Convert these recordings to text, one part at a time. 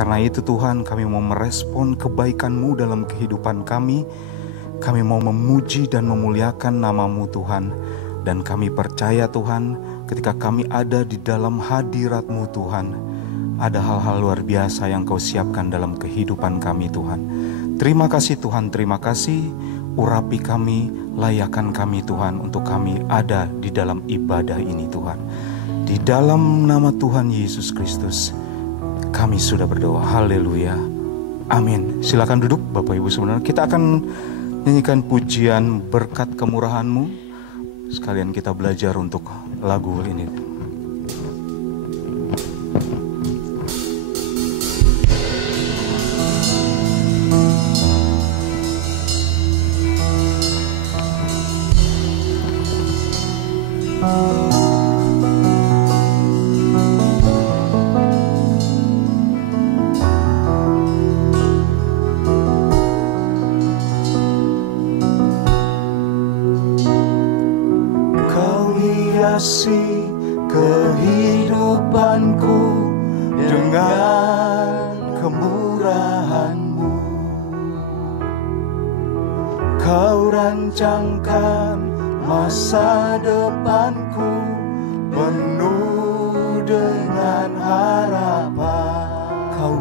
Karena itu Tuhan, kami mau merespon kebaikan-Mu dalam kehidupan kami. Kami mau memuji dan memuliakan nama-Mu Tuhan. Dan kami percaya Tuhan, ketika kami ada di dalam hadirat-Mu Tuhan, ada hal-hal luar biasa yang Kau siapkan dalam kehidupan kami Tuhan. Terima kasih Tuhan, terima kasih. Urapi kami, layakan kami Tuhan, untuk kami ada di dalam ibadah ini Tuhan. Di dalam nama Tuhan Yesus Kristus, kami sudah berdoa. Haleluya. Amin. Silakan duduk Bapak Ibu Saudara. Kita akan nyanyikan pujian berkat kemurahan-Mu. Sekalian kita belajar untuk lagu ini. Kehidupanku dengan kemurahan-Mu, Kau rancangkan masa depanku penuh dengan harapan. Kau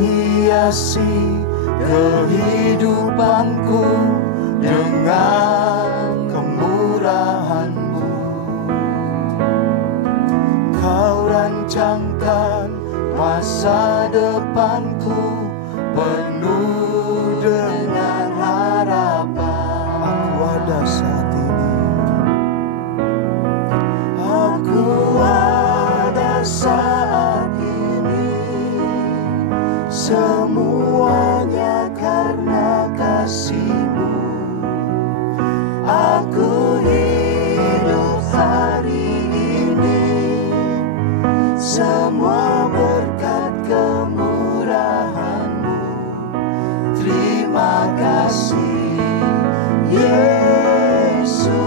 hiasi kehidupanku dengan kemurahan-Mu, Kau rancangkan masa depanku penuh dengan harapan. Aku ada saat ini, aku ada saat ini, semuanya karena kasih-Mu. Aku hidup hari ini, semua berkat kemurahan-Mu. Terima kasih Yesus,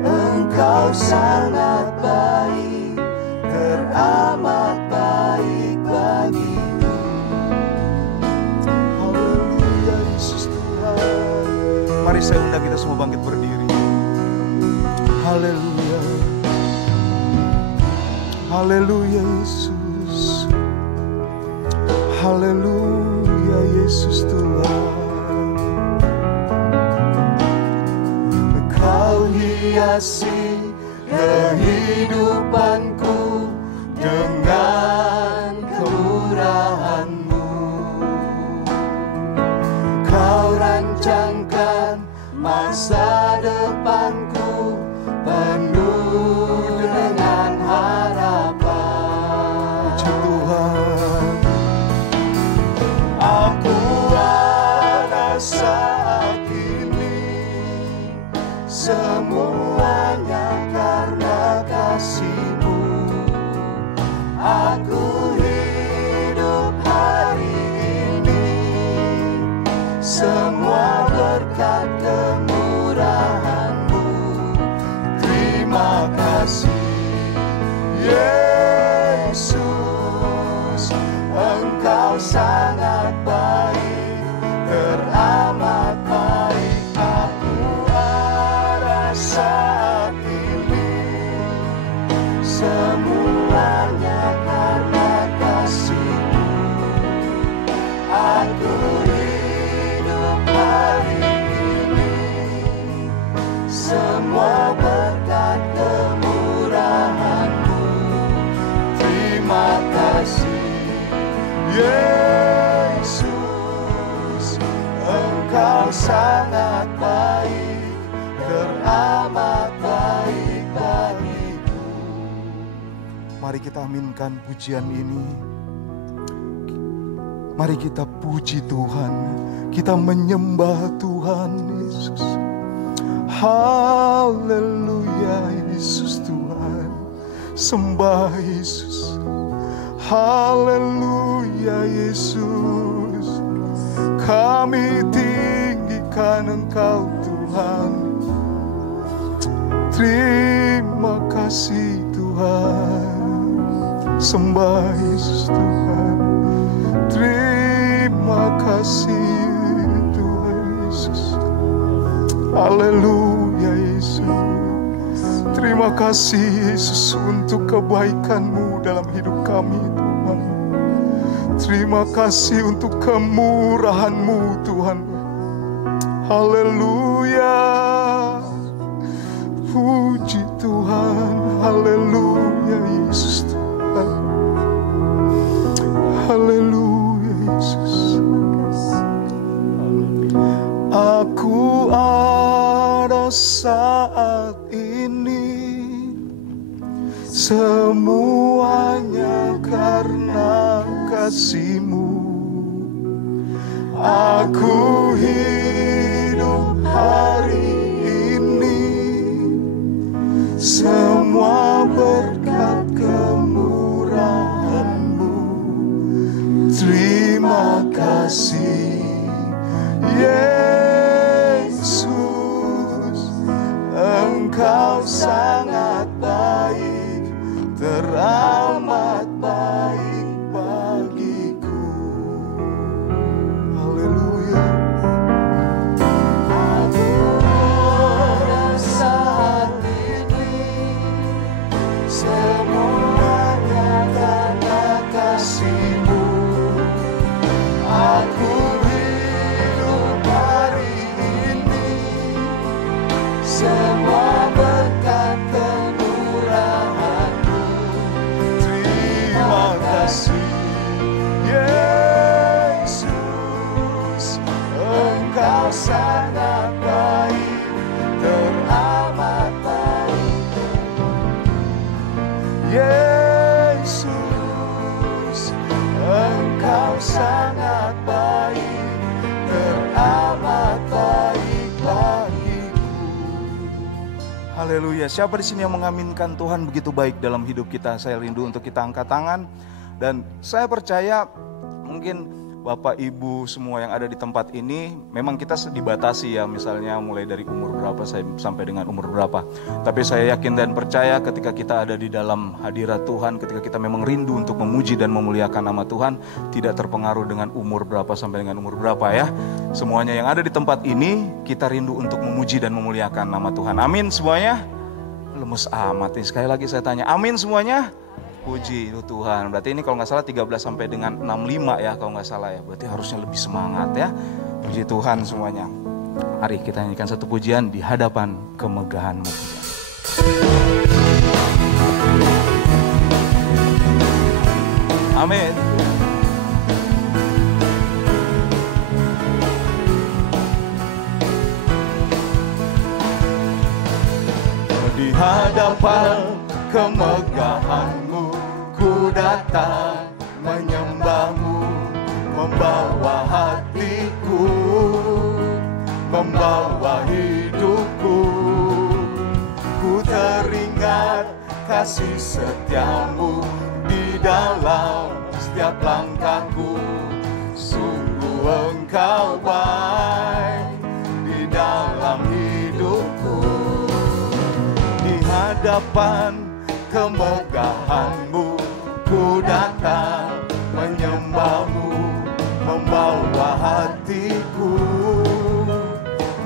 Engkau sangat baik, teramat baik bagiku. Haleluya Yesus Tuhan. Mari saya undang kita semua bangkit berdiri. Haleluya. Haleluya Yesus. Haleluya Yesus Tuhan. Kau hiasi kehidupanku dengan kemurahan-Mu, Kau rancangkan masa depanku penuh dengan harapan. Puji Tuhan. Aku ada saat ini, semuanya karena kasih-Mu. Aku hidup hari ini, semua berkat kemurahan-Mu. Terima kasih Yesus, Engkau sangat baik, teramat baik. Aku ada saat ini, semuanya karena kasih-Mu. Aku hidup hari ini, semua berkat kemurahan-Mu. Terima kasih Yesus, Engkau sangat baik, teramat baik bagiku. Mari kita aminkan pujian ini. Mari kita puji Tuhan, kita menyembah Tuhan Yesus. Haleluya Yesus Tuhan, sembah Yesus. Haleluya Yesus, kami tinggikan Engkau Tuhan. Terima kasih Tuhan, sembah Yesus Tuhan. Terima kasih Tuhan Yesus. Haleluya Yesus. Terima kasih Yesus untuk kebaikan-Mu dalam hidup kami Tuhan. Terima kasih untuk kemurahan-Mu Tuhan. Haleluya. Puji Tuhan. Haleluya Yesus Tuhan. Haleluya Yesus. Aku ada saat ini, semuanya karena kasih-Mu. Aku hidup hari ini, semua berkat kemurahan-Mu. Terima kasih Yesus, Engkau sangat baik, teramat baik bagiku. Haleluya. Aku ada saat ini, semuanya karena kasih-Mu. Aku hidup hari ini, semua berkat kemurahan-Mu. Terima kasih Yesus, Engkau sangat baik, teramat baik. Yesus, Engkau sangat baik, teramat baik bagiku. Haleluya. Siapa di sini yang mengaminkan Tuhan begitu baik dalam hidup kita? Saya rindu untuk kita angkat tangan. Dan saya percaya mungkin Bapak Ibu semua yang ada di tempat ini, memang kita dibatasi ya, misalnya mulai dari umur berapa sampai dengan umur berapa. Tapi saya yakin dan percaya ketika kita ada di dalam hadirat Tuhan, ketika kita memang rindu untuk memuji dan memuliakan nama Tuhan, tidak terpengaruh dengan umur berapa sampai dengan umur berapa ya. Semuanya yang ada di tempat ini, kita rindu untuk memuji dan memuliakan nama Tuhan. Amin semuanya? Lemes amat nih, sekali lagi saya tanya, amin semuanya? Puji Tuhan. Berarti ini kalau nggak salah 13 sampai dengan 65 ya, kalau nggak salah ya. Berarti harusnya lebih semangat ya. Puji Tuhan semuanya. Mari kita nyanyikan satu pujian di hadapan kemegahan-Mu. Amin. Di hadapan kemegahan-Mu, ku datang menyembah-Mu, membawa hatiku, membawa hidupku. Ku teringat kasih setia-Mu di dalam setiap langkahku. Sungguh Engkau baik di dalam hidupku. Di hadapan kemegahan-Mu, ku datang menyembah-Mu, membawa hatiku,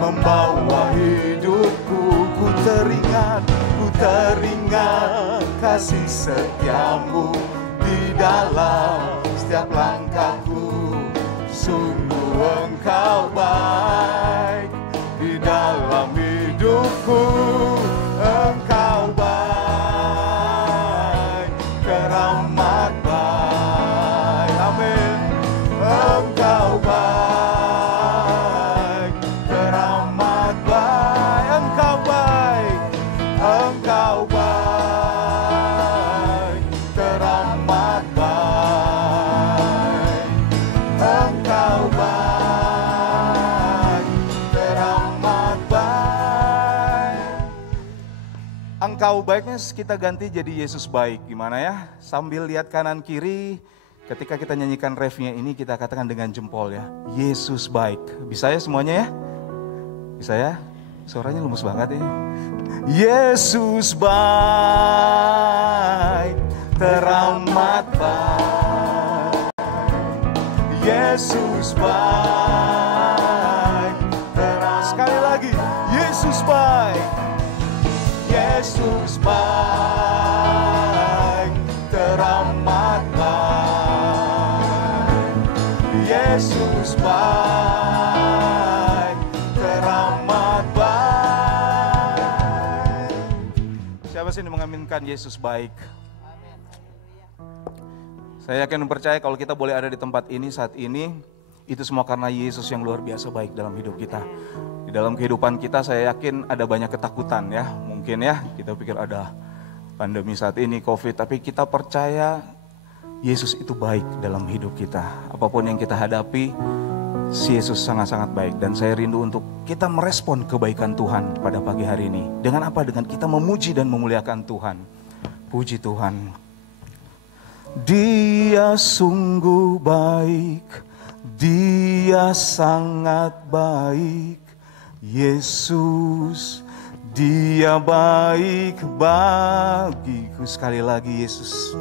membawa hidupku. Ku teringat kasih setia-Mu di dalam setiap langkahku. Sungguh Engkau baik di dalam hidupku. Engkau baik, teramat baik. Amin. Engkau baik, teramat baik. Engkau baik, Engkau baik, teramat baik. Engkau baik, teramat baik. Engkau baiknya kita ganti jadi Yesus baik. Gimana ya? Sambil lihat kanan kiri, ketika kita nyanyikan refnya ini kita katakan dengan jempol ya. Yesus baik. Bisa ya semuanya ya? Bisa ya? Suaranya lemes banget ya. Yesus baik, teramat baik. Yesus baik, sekali lagi, Yesus baik. Yesus baik, teramat baik. Yesus baik, teramat baik. Siapa sih yang mengaminkan Yesus baik? Saya yakin dan percaya kalau kita boleh ada di tempat ini saat ini, itu semua karena Yesus yang luar biasa baik dalam hidup kita. Di dalam kehidupan kita saya yakin ada banyak ketakutan ya. Mungkin ya kita pikir ada pandemi saat ini, COVID. Tapi kita percaya Yesus itu baik dalam hidup kita. Apapun yang kita hadapi, si Yesus sangat-sangat baik. Dan saya rindu untuk kita merespon kebaikan Tuhan pada pagi hari ini. Dengan apa? Dengan kita memuji dan memuliakan Tuhan. Puji Tuhan. Dia sungguh baik, Dia sangat baik. Yesus, Dia baik bagiku. Sekali lagi, Yesus.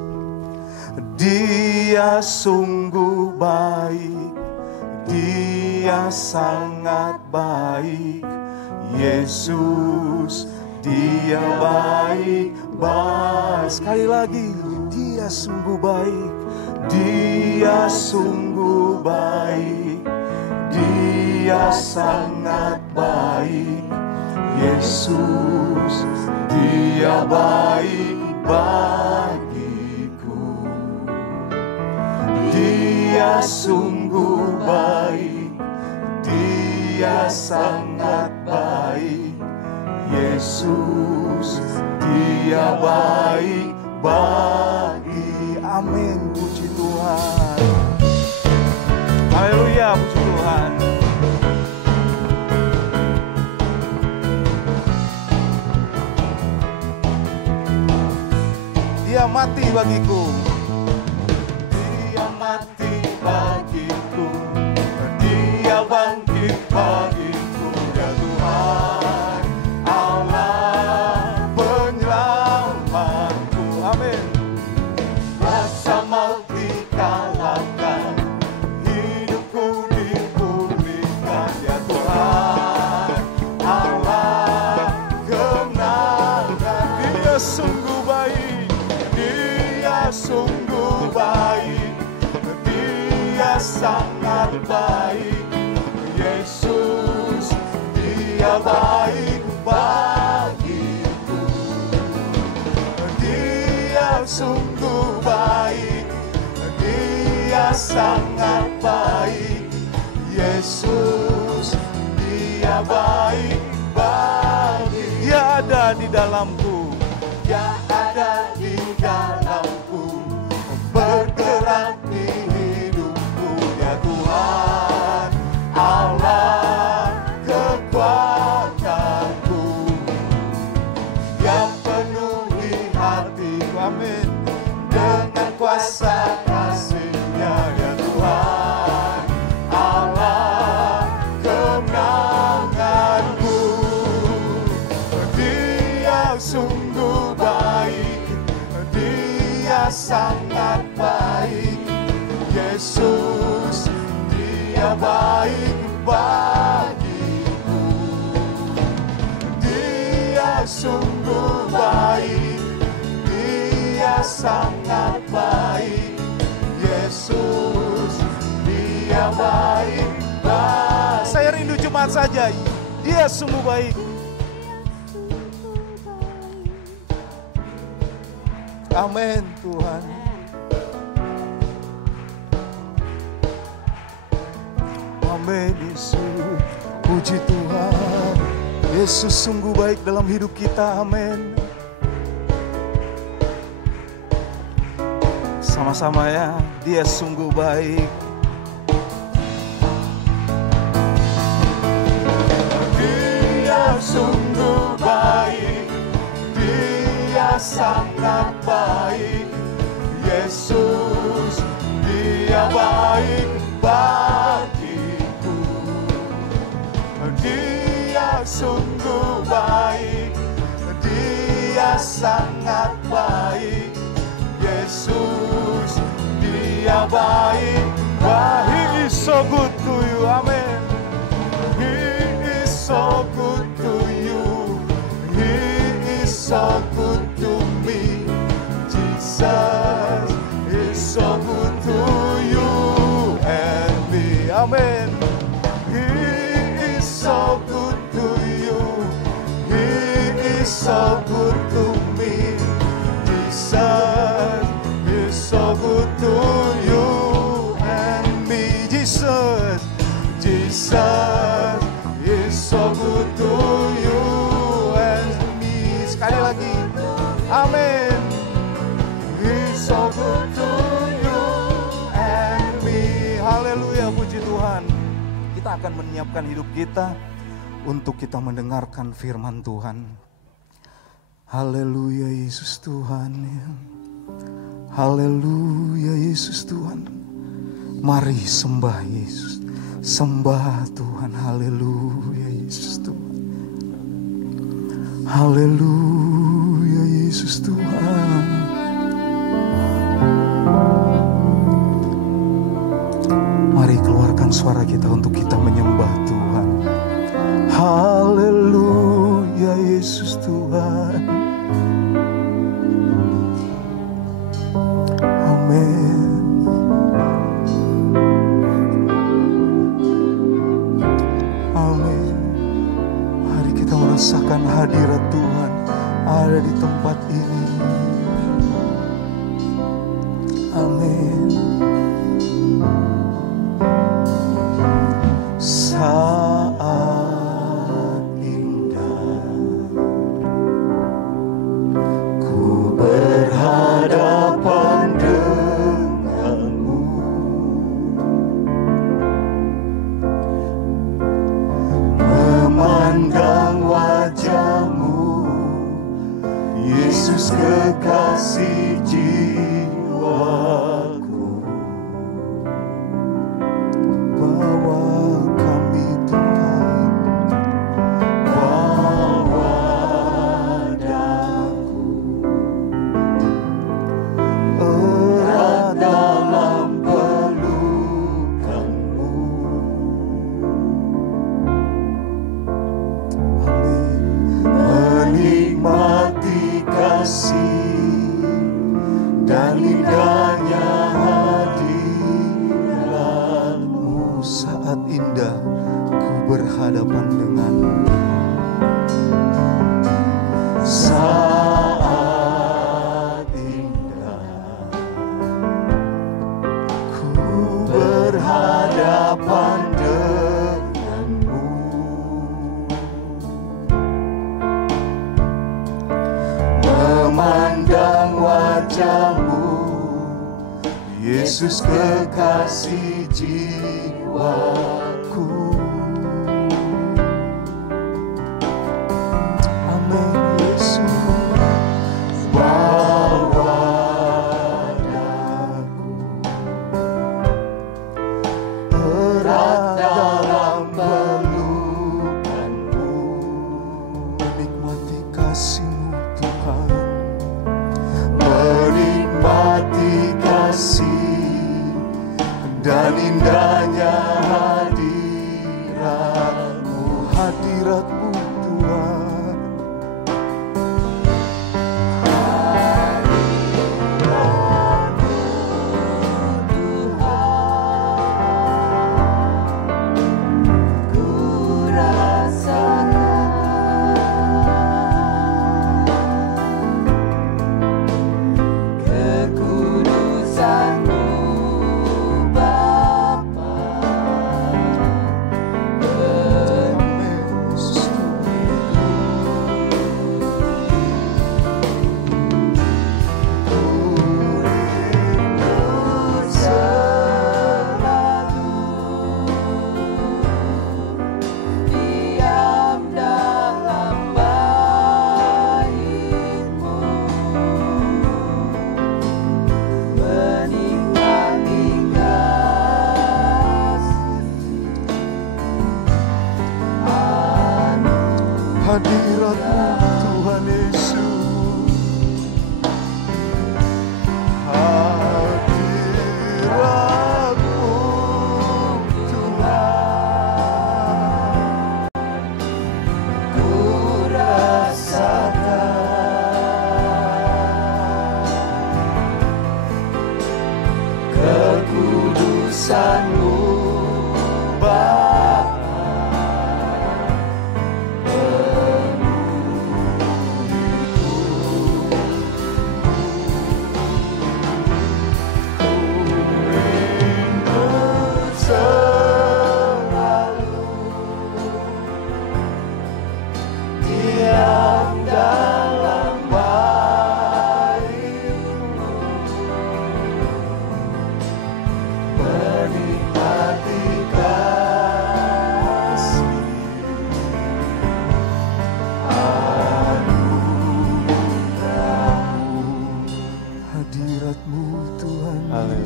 Dia sungguh baik, Dia sangat baik. Yesus, Dia baik baik. Sekali lagi, Dia sungguh baik, Dia sungguh baik, Dia sangat baik. Yesus, Dia baik bagiku. Dia sungguh baik, Dia sangat baik. Yesus, Dia baik bagi. Amin, puji Tuhan. Haleluya, puji Tuhan. Dia mati bagiku. Dia mati bagiku. Dia bangkit bagiku. Ya Tuhan, Allah penyelamatku. Amin. Rasa maut dikalahkan, hidupku dipulihkan. Ya Tuhan, Allah kemenangan. Dia sungguh baik, Dia sungguh baik, Dia sangat baik. Yesus, Dia baik bagiku. Dia sungguh baik, Dia sangat baik. Yesus, Dia baik bagi. Dia ada di dalamku, Dia ada di dalamku, bergerak di hidupku. Ya Tuhan, Allah kekuatanku, yang penuhi hatiku. Amin. Dengan kuasa kasih-Nya. Ya Tuhan, Allah kemenanganku. Dia sungguh baik, Dia sangat baik. Yesus, Dia baik bagiku. Dia sungguh baik, Dia sangat baik. Yesus, Dia baik bagiku. Saya rindu Jumat saja, Dia sungguh baik. Amin Tuhan. Amin Yesus. Puji Tuhan. Yesus sungguh baik dalam hidup kita. Amin. Sama-sama ya. Dia sungguh baik. Dia sungguh baik, Dia sangat baik. Yesus, Dia baik bagiku. Dia sungguh baik, sangat baik. Yesus, Dia baik. He is so good to you. Amen. He is so good to you. He is so good to me. Jesus is so good to you and me. Amen. He is so good to you. He is so good to me. Jesus is so good to you and me. Jesus is so good to you and me. Sekali lagi. Amen. He's so good to you and me. Haleluya, puji Tuhan. Kita akan menyiapkan hidup kita untuk kita mendengarkan firman Tuhan. Haleluya, Yesus Tuhan. Haleluya, Yesus Tuhan. Mari sembah Yesus. Sembah Tuhan. Haleluya, Yesus Tuhan. Haleluya, Yesus Tuhan. Mari keluarkan suara kita untuk kita menyembah Tuhan. Haleluya, Yesus Tuhan. Amin. Amin. Mari kita merasakan hadirat Tuhan ada di tempat ini. Amin. Saat indah ku berhadapan denganmu, memandang wajahmu, Yesus kekasih jiwaku. Dan indahnya hadiratmu. Saat indah ku berhadapan denganmu. Saat indah ku berhadapan denganmu, memandang wajahmu, Yesus kekasih jiwaku. Amin, Yesus. Bawa daku erat dalam pelukanmu, menikmati kasih-Mu Tuhan, menikmati kasih dan indahnya hadirat-Mu, hadirat-Mu Tuhan.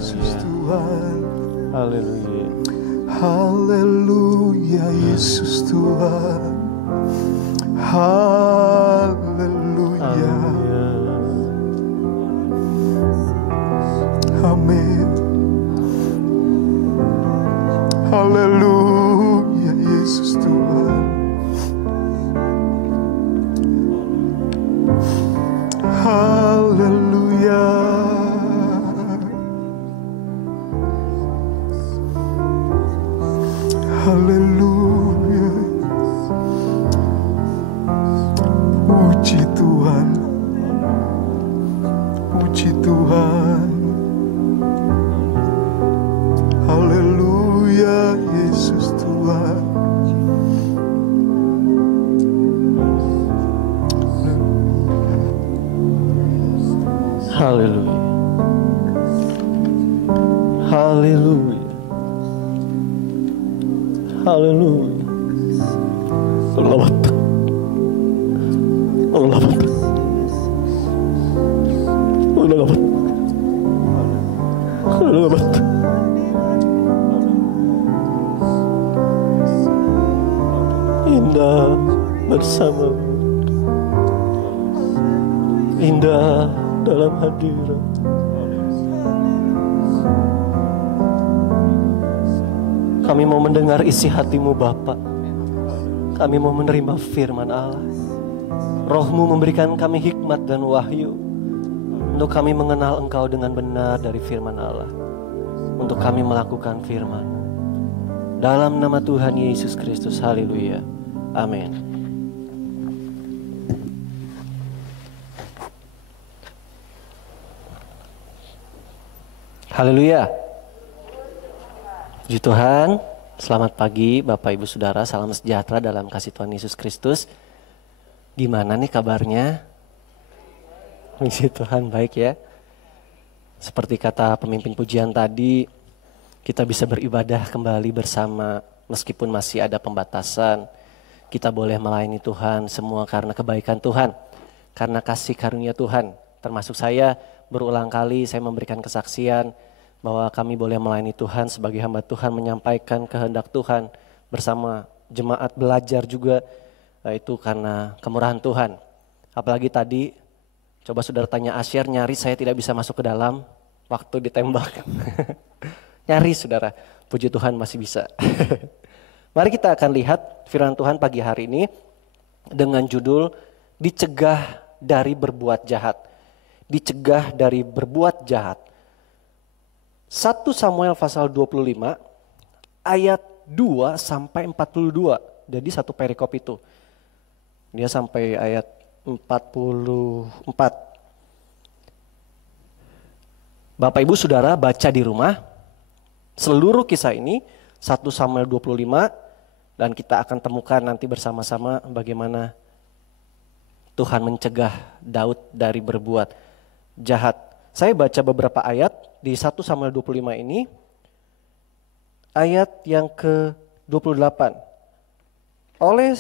Yesus Tuhan. Haleluya. Haleluya Yesus Tuhan. Haleluya. Amin. Haleluya Yesus Tuhan. Haleluya. Haleluya. Puji Tuhan. Puji Tuhan. Haleluya Yesus Tuhan. Haleluya. Haleluya. Haleluya. Allah Allah Allah Allah. Indah bersamamu, indah dalam hadirat. Kami mau mendengar isi hatimu Bapa. Kami mau menerima firman Allah. Roh-Mu memberikan kami hikmat dan wahyu untuk kami mengenal Engkau dengan benar dari firman Allah, untuk kami melakukan firman. Dalam nama Tuhan Yesus Kristus, haleluya, amin. Haleluya. Puji Tuhan. Selamat pagi Bapak Ibu Saudara, salam sejahtera dalam kasih Tuhan Yesus Kristus. Gimana nih kabarnya? Puji Tuhan, baik ya. Seperti kata pemimpin pujian tadi, kita bisa beribadah kembali bersama meskipun masih ada pembatasan. Kita boleh melayani Tuhan semua karena kebaikan Tuhan, karena kasih karunia Tuhan. Termasuk saya berulang kali saya memberikan kesaksian bahwa kami boleh melayani Tuhan sebagai hamba Tuhan, menyampaikan kehendak Tuhan bersama jemaat, belajar juga, itu karena kemurahan Tuhan. Apalagi tadi, coba saudara tanya Asyar, nyaris saya tidak bisa masuk ke dalam waktu ditembak. Nyaris saudara, puji Tuhan masih bisa. Mari kita akan lihat firman Tuhan pagi hari ini dengan judul dicegah dari berbuat jahat. Dicegah dari berbuat jahat. 1 Samuel pasal 25 ayat 2 sampai 42. Jadi satu perikop itu. Dia sampai ayat 44. Bapak Ibu Saudara baca di rumah seluruh kisah ini 1 Samuel 25 dan kita akan temukan nanti bersama-sama bagaimana Tuhan mencegah Daud dari berbuat jahat. Saya baca beberapa ayat di 1 Samuel 25 ini. Ayat yang ke-28. Oleh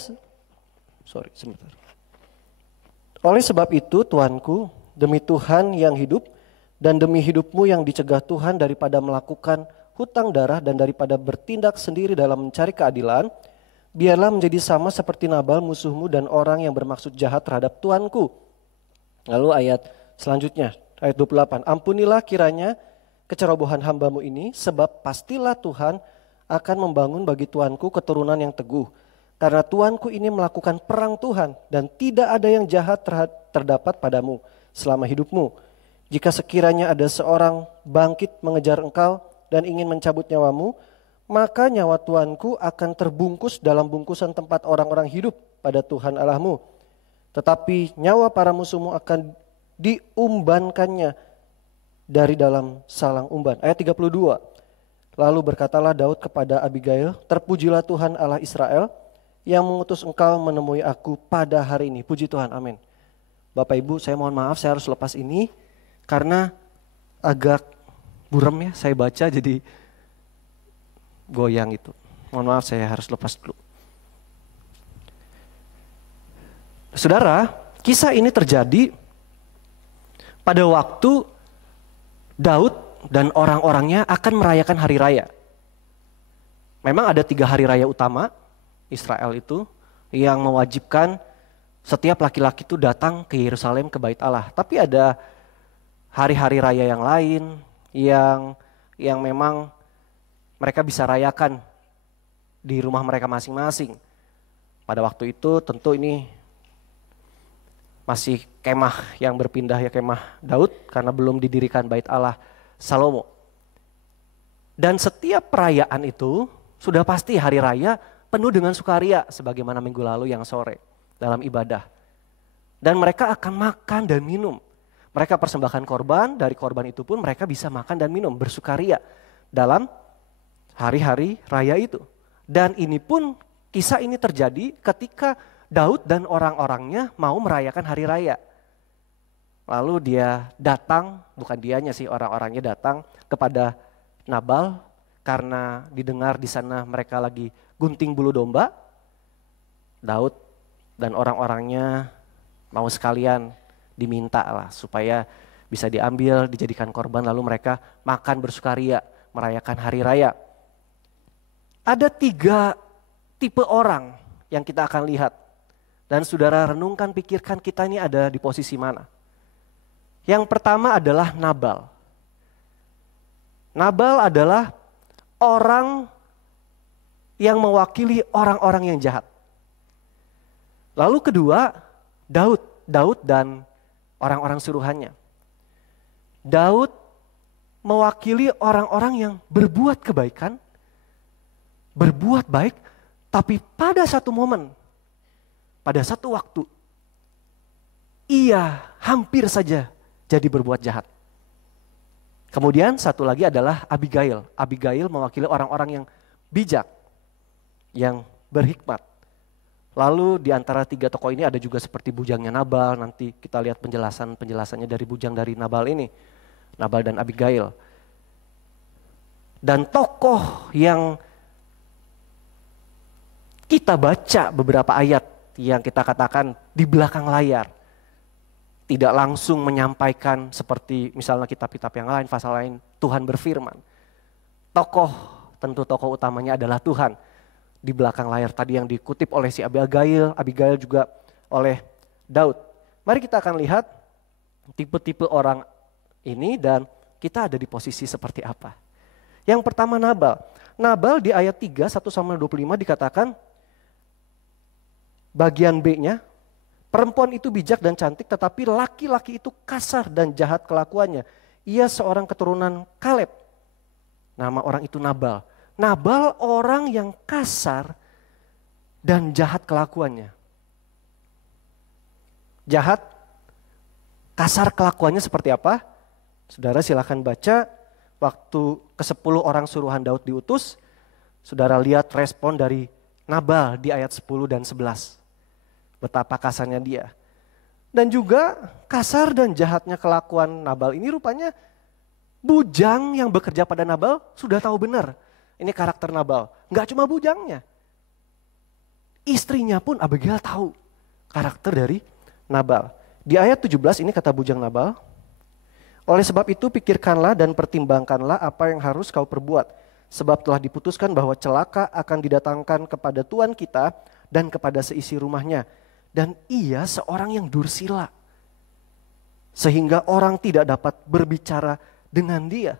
sebab itu Tuanku, demi Tuhan yang hidup dan demi hidupmu yang dicegah Tuhan daripada melakukan hutang darah dan daripada bertindak sendiri dalam mencari keadilan, biarlah menjadi sama seperti Nabal musuhmu dan orang yang bermaksud jahat terhadap Tuanku. Lalu ayat selanjutnya, ayat 28. Ampunilah kiranya kecerobohan hambamu ini, sebab pastilah Tuhan akan membangun bagi Tuanku keturunan yang teguh. Karena Tuanku ini melakukan perang Tuhan dan tidak ada yang jahat terdapat padamu selama hidupmu. Jika sekiranya ada seorang bangkit mengejar engkau dan ingin mencabut nyawamu, maka nyawa Tuanku akan terbungkus dalam bungkusan tempat orang-orang hidup pada Tuhan Allahmu. Tetapi nyawa para musuhmu akan diumbankannya dari dalam salang umban. Ayat 32. Lalu berkatalah Daud kepada Abigail, terpujilah Tuhan Allah Israel yang mengutus engkau menemui aku pada hari ini. Puji Tuhan, amin. Bapak Ibu, saya mohon maaf saya harus lepas ini karena agak buram ya saya baca jadi goyang itu. Mohon maaf saya harus lepas dulu. Saudara, kisah ini terjadi pada waktu Daud dan orang-orangnya akan merayakan hari raya. Memang ada 3 hari raya utama Israel itu yang mewajibkan setiap laki-laki itu datang ke Yerusalem, ke Bait Allah. Tapi ada hari-hari raya yang lain yang memang mereka bisa rayakan di rumah mereka masing-masing. Pada waktu itu tentu ini masih kemah yang berpindah ya, kemah Daud, karena belum didirikan Bait Allah Salomo. Dan setiap perayaan itu sudah pasti hari raya penuh dengan sukaria, sebagaimana minggu lalu yang sore dalam ibadah. Dan mereka akan makan dan minum. Mereka persembahkan korban, dari korban itu pun mereka bisa makan dan minum, bersukaria dalam hari-hari raya itu. Dan ini pun, kisah ini terjadi ketika Daud dan orang-orangnya mau merayakan hari raya. Lalu dia datang, bukan dianya sih, orang-orangnya datang kepada Nabal karena didengar di sana mereka lagi gunting bulu domba. Daud dan orang-orangnya mau sekalian diminta lah supaya bisa diambil, dijadikan korban, lalu mereka makan bersukaria, merayakan hari raya. Ada 3 tipe orang yang kita akan lihat. Dan saudara renungkan, pikirkan kita ini ada di posisi mana. Yang pertama adalah Nabal. Nabal adalah orang yang mewakili orang-orang yang jahat. Lalu kedua, Daud dan orang-orang suruhannya. Daud mewakili orang-orang yang berbuat kebaikan, berbuat baik, tapi pada satu momen, pada satu waktu, ia hampir saja jadi berbuat jahat. Kemudian satu lagi adalah Abigail. Abigail mewakili orang-orang yang bijak, yang berhikmat. Lalu di antara 3 tokoh ini ada juga seperti bujangnya Nabal. Nanti kita lihat penjelasannya dari bujang dari Nabal ini. Nabal dan Abigail. Dan tokoh yang kita baca beberapa ayat yang kita katakan di belakang layar. Tidak langsung menyampaikan seperti misalnya kitab-kitab yang lain, pasal lain, Tuhan berfirman. Tentu tokoh utamanya adalah Tuhan. Di belakang layar tadi yang dikutip oleh si Abigail juga oleh Daud. Mari kita akan lihat tipe-tipe orang ini dan kita ada di posisi seperti apa. Yang pertama Nabal. Nabal di ayat 3, 1-25 dikatakan, bagian B-nya, perempuan itu bijak dan cantik tetapi laki-laki itu kasar dan jahat kelakuannya. Ia seorang keturunan Kaleb. Nama orang itu Nabal. Nabal orang yang kasar dan jahat kelakuannya. Jahat, kasar kelakuannya seperti apa? Saudara silakan baca waktu ke-10 orang suruhan Daud diutus. Saudara lihat respon dari Nabal di ayat 10 dan 11. Betapa kasarnya dia. Dan juga kasar dan jahatnya kelakuan Nabal ini rupanya bujang yang bekerja pada Nabal sudah tahu benar. Ini karakter Nabal. Enggak cuma bujangnya. Istrinya pun Abigail tahu karakter dari Nabal. Di ayat 17 ini kata bujang Nabal. Oleh sebab itu pikirkanlah dan pertimbangkanlah apa yang harus kau perbuat. Sebab telah diputuskan bahwa celaka akan didatangkan kepada Tuhan kita dan kepada seisi rumahnya. Dan ia seorang yang dursila. Sehingga orang tidak dapat berbicara dengan dia.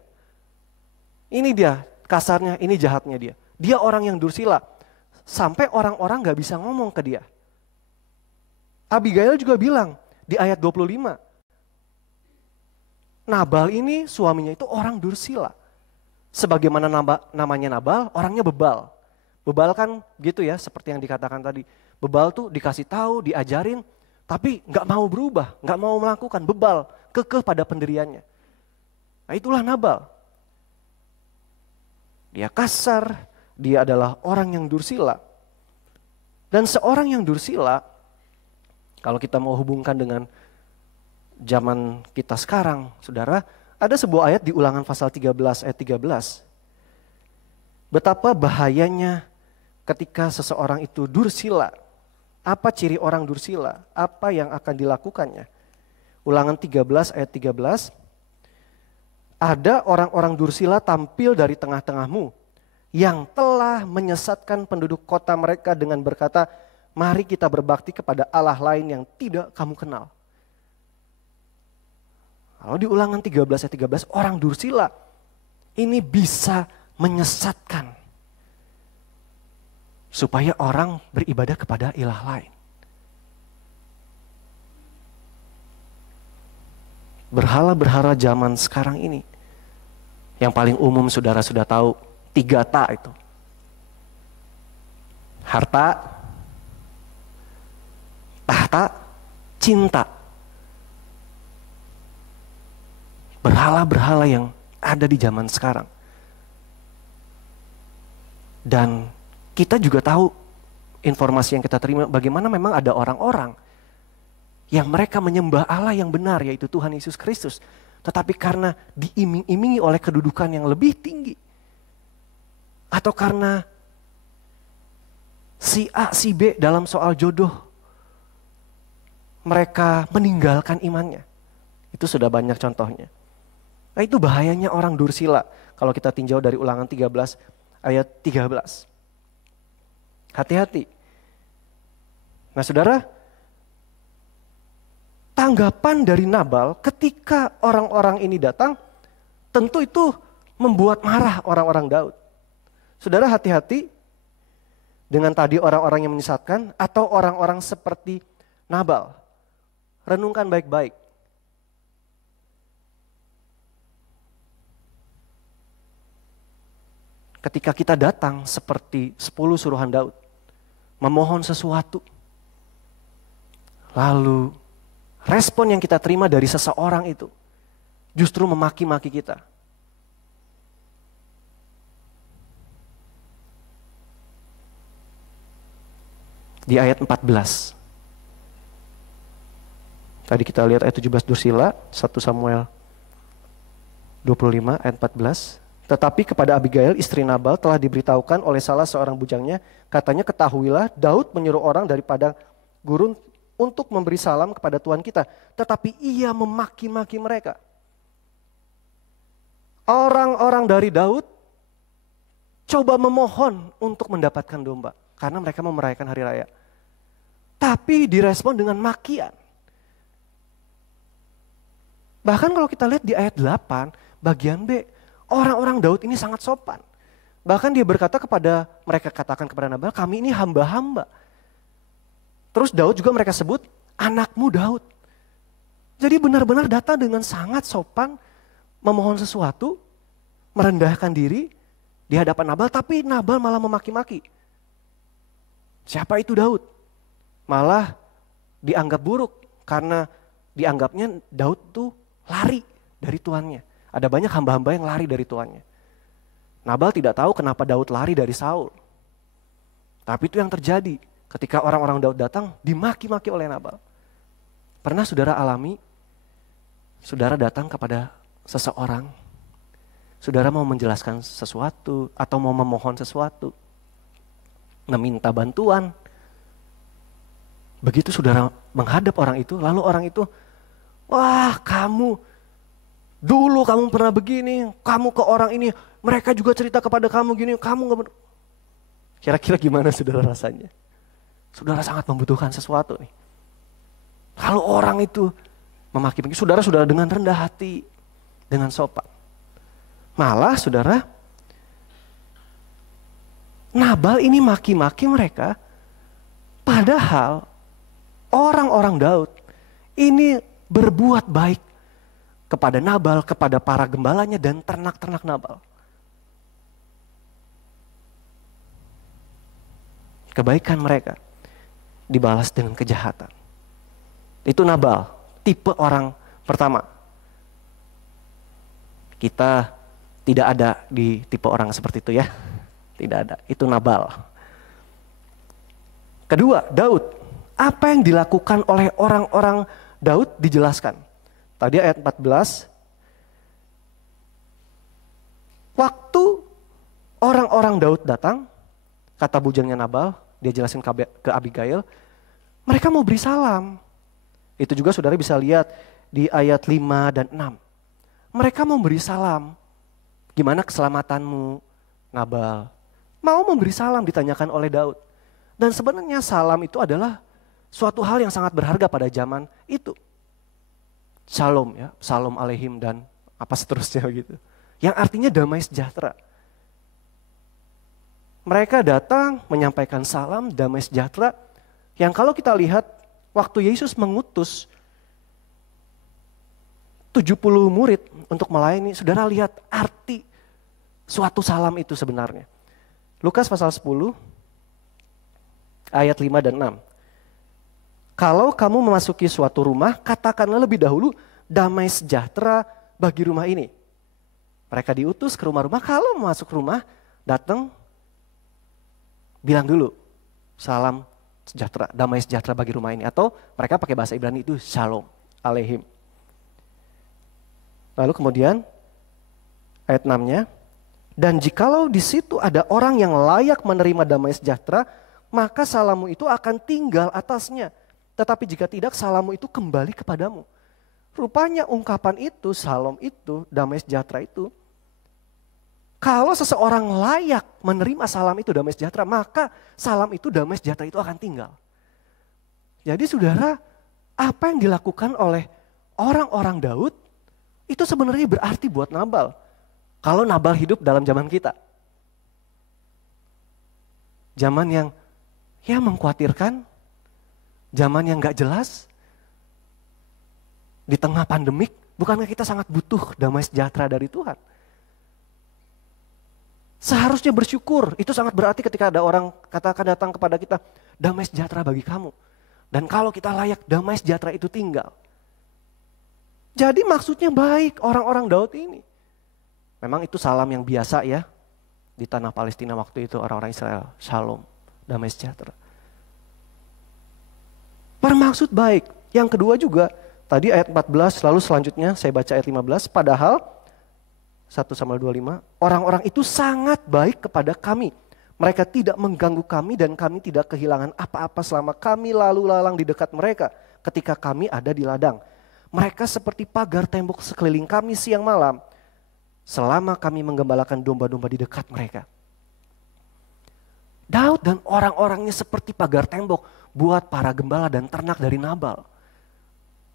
Ini dia. Kasarnya, ini jahatnya dia. Dia orang yang dursila. Sampai orang-orang gak bisa ngomong ke dia. Abigail juga bilang di ayat 25. Nabal ini suaminya itu orang dursila. Sebagaimana namanya Nabal, orangnya bebal. Bebal kan gitu ya, seperti yang dikatakan tadi. Bebal tuh dikasih tahu, diajarin, tapi gak mau berubah, gak mau melakukan. Bebal, kekeh pada pendiriannya. Nah itulah Nabal. Dia kasar, dia adalah orang yang dursila. Dan seorang yang dursila, kalau kita mau hubungkan dengan zaman kita sekarang, saudara, ada sebuah ayat di Ulangan pasal 13 ayat 13. Betapa bahayanya ketika seseorang itu dursila. Apa ciri orang dursila? Apa yang akan dilakukannya? Ulangan 13 ayat 13. ada orang-orang dursila tampil dari tengah-tengahmu yang telah menyesatkan penduduk kota mereka dengan berkata, mari kita berbakti kepada Allah lain yang tidak kamu kenal. Kalau di Ulangan 13 ayat 13, orang dursila ini bisa menyesatkan supaya orang beribadah kepada ilah lain. Berhala-berhala zaman sekarang ini, yang paling umum saudara sudah tahu, 3 ta itu. Harta, tahta, cinta. Berhala-berhala yang ada di zaman sekarang. Dan kita juga tahu informasi yang kita terima bagaimana memang ada orang-orang yang mereka menyembah Allah yang benar, yaitu Tuhan Yesus Kristus. Tetapi karena diiming-imingi oleh kedudukan yang lebih tinggi, atau karena si A, si B dalam soal jodoh, mereka meninggalkan imannya. Itu sudah banyak contohnya. Nah, itu bahayanya orang dursila. Kalau kita tinjau dari Ulangan 13 ayat 13. Hati-hati. Nah saudara, tanggapan dari Nabal ketika orang-orang ini datang, tentu itu membuat marah orang-orang Daud. Saudara hati-hati dengan tadi orang-orang yang menyesatkan atau orang-orang seperti Nabal. Renungkan baik-baik. Ketika kita datang seperti 10 suruhan Daud, memohon sesuatu, lalu respon yang kita terima dari seseorang itu justru memaki-maki kita. Di ayat 14. Tadi kita lihat ayat 17 dursila, 1 Samuel 25 ayat 14. Tetapi kepada Abigail istri Nabal telah diberitahukan oleh salah seorang bujangnya, katanya ketahuilah Daud menyuruh orang daripada gurun untuk memberi salam kepada Tuhan kita. Tetapi ia memaki-maki mereka. Orang-orang dari Daud coba memohon untuk mendapatkan domba. Karena mereka mau merayakan hari raya. Tapi direspon dengan makian. Bahkan kalau kita lihat di ayat 8, bagian B, orang-orang Daud ini sangat sopan. Bahkan dia berkata kepada, mereka katakan kepada Nabal, kami ini hamba-hamba. Terus Daud juga mereka sebut, anakmu Daud. Jadi benar-benar datang dengan sangat sopan, memohon sesuatu, merendahkan diri di hadapan Nabal, tapi Nabal malah memaki-maki. Siapa itu Daud? Malah dianggap buruk, karena dianggapnya Daud tuh lari dari tuannya. Ada banyak hamba-hamba yang lari dari tuannya. Nabal tidak tahu kenapa Daud lari dari Saul. Tapi itu yang terjadi ketika orang-orang Daud datang dimaki-maki oleh Nabal. Pernah saudara alami, saudara datang kepada seseorang, saudara mau menjelaskan sesuatu atau mau memohon sesuatu, meminta bantuan. Begitu saudara menghadap orang itu, lalu orang itu, wah dulu kamu pernah begini, kamu ke orang ini, mereka juga cerita kepada kamu gini, kamu gak. Kira-kira gimana saudara rasanya? Saudara sangat membutuhkan sesuatu nih. Kalau orang itu memaki-maki, saudara dengan rendah hati, dengan sopan. Malah saudara, Nabal ini maki-maki mereka, padahal orang-orang Daud ini berbuat baik kepada Nabal, kepada para gembalanya dan ternak-ternak Nabal. Kebaikan mereka dibalas dengan kejahatan. Itu Nabal, tipe orang pertama. Kita tidak ada di tipe orang seperti itu ya. Tidak ada, itu Nabal. Kedua, Daud. Apa yang dilakukan oleh orang-orang Daud dijelaskan. Tadi ayat 14, waktu orang-orang Daud datang, kata bujangnya Nabal, dia jelasin ke Abigail, mereka mau beri salam. Itu juga saudara bisa lihat di ayat 5 dan 6. Mereka mau memberi salam. Gimana keselamatanmu, Nabal? Mau memberi salam ditanyakan oleh Daud. Dan sebenarnya salam itu adalah suatu hal yang sangat berharga pada zaman itu. Shalom ya, Shalom Aleihim dan apa seterusnya gitu. Yang artinya damai sejahtera. Mereka datang menyampaikan salam, damai sejahtera. Yang kalau kita lihat waktu Yesus mengutus 70 murid untuk melayani, saudara lihat arti suatu salam itu sebenarnya. Lukas pasal 10 ayat 5 dan 6. Kalau kamu memasuki suatu rumah, katakanlah lebih dahulu damai sejahtera bagi rumah ini. Mereka diutus ke rumah-rumah, kalau masuk rumah, datang, bilang dulu, salam sejahtera, damai sejahtera bagi rumah ini. Atau mereka pakai bahasa Ibrani itu Shalom Aleihim. Lalu kemudian ayat 6-nya, dan jikalau di situ ada orang yang layak menerima damai sejahtera, maka salammu itu akan tinggal atasnya. Tetapi jika tidak, salammu itu kembali kepadamu. Rupanya ungkapan itu, salam itu, damai sejahtera itu, kalau seseorang layak menerima salam itu damai sejahtera, maka salam itu damai sejahtera itu akan tinggal. Jadi saudara, apa yang dilakukan oleh orang-orang Daud, itu sebenarnya berarti buat Nabal. Kalau Nabal hidup dalam zaman kita. Zaman yang ya mengkhawatirkan, zaman yang gak jelas. Di tengah pandemik, bukankah kita sangat butuh damai sejahtera dari Tuhan? Seharusnya bersyukur, itu sangat berarti ketika ada orang katakan datang kepada kita, damai sejahtera bagi kamu. Dan kalau kita layak, damai sejahtera itu tinggal. Jadi maksudnya baik orang-orang Daud ini. Memang itu salam yang biasa ya. Di tanah Palestina waktu itu orang-orang Israel. Shalom, damai sejahtera. Bermaksud baik. Yang kedua juga, tadi ayat 14 lalu selanjutnya saya baca ayat 15. Padahal 1 Samuel 25, orang-orang itu sangat baik kepada kami. Mereka tidak mengganggu kami dan kami tidak kehilangan apa-apa selama kami lalu lalang di dekat mereka ketika kami ada di ladang. Mereka seperti pagar tembok sekeliling kami siang malam selama kami menggembalakan domba-domba di dekat mereka. Daud dan orang-orangnya seperti pagar tembok buat para gembala dan ternak dari Nabal.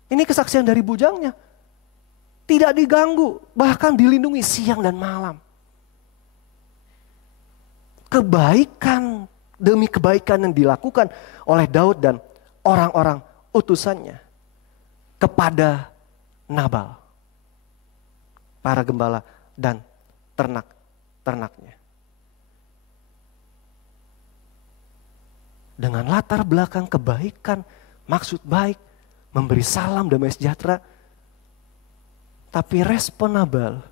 Ini kesaksian dari bujangnya. Tidak diganggu, bahkan dilindungi siang dan malam. Kebaikan demi kebaikan yang dilakukan oleh Daud dan orang-orang utusannya kepada Nabal, para gembala dan ternak-ternaknya. Dengan latar belakang kebaikan, maksud baik, memberi salam damai sejahtera, tapi respon Nabal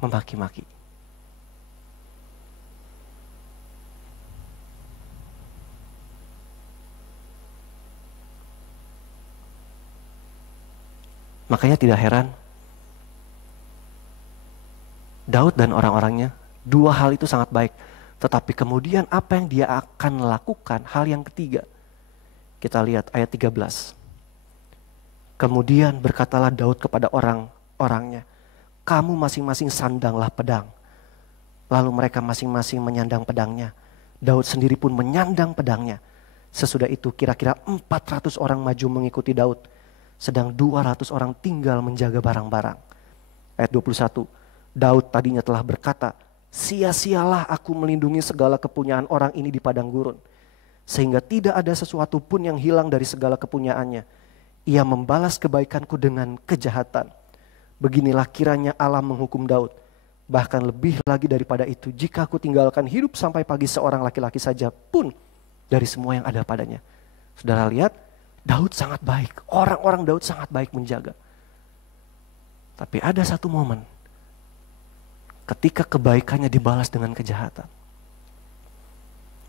memaki-maki. Makanya tidak heran Daud dan orang-orangnya, dua hal itu sangat baik. Tetapi kemudian apa yang dia akan lakukan, hal yang ketiga. Kita lihat ayat 13. Kemudian berkatalah Daud kepada orang-orangnya, kamu masing-masing sandanglah pedang. Lalu mereka masing-masing menyandang pedangnya. Daud sendiri pun menyandang pedangnya. Sesudah itu kira-kira 400 orang maju mengikuti Daud. Sedang 200 orang tinggal menjaga barang-barang. Ayat 21, Daud tadinya telah berkata, sia-sialah aku melindungi segala kepunyaan orang ini di padang gurun. Sehingga tidak ada sesuatu pun yang hilang dari segala kepunyaannya. Ia membalas kebaikanku dengan kejahatan. Beginilah kiranya Allah menghukum Daud. Bahkan lebih lagi daripada itu, jika aku tinggalkan hidup sampai pagi seorang laki-laki saja pun dari semua yang ada padanya. Saudara lihat, Daud sangat baik, orang-orang Daud sangat baik menjaga. Tapi ada satu momen ketika kebaikannya dibalas dengan kejahatan.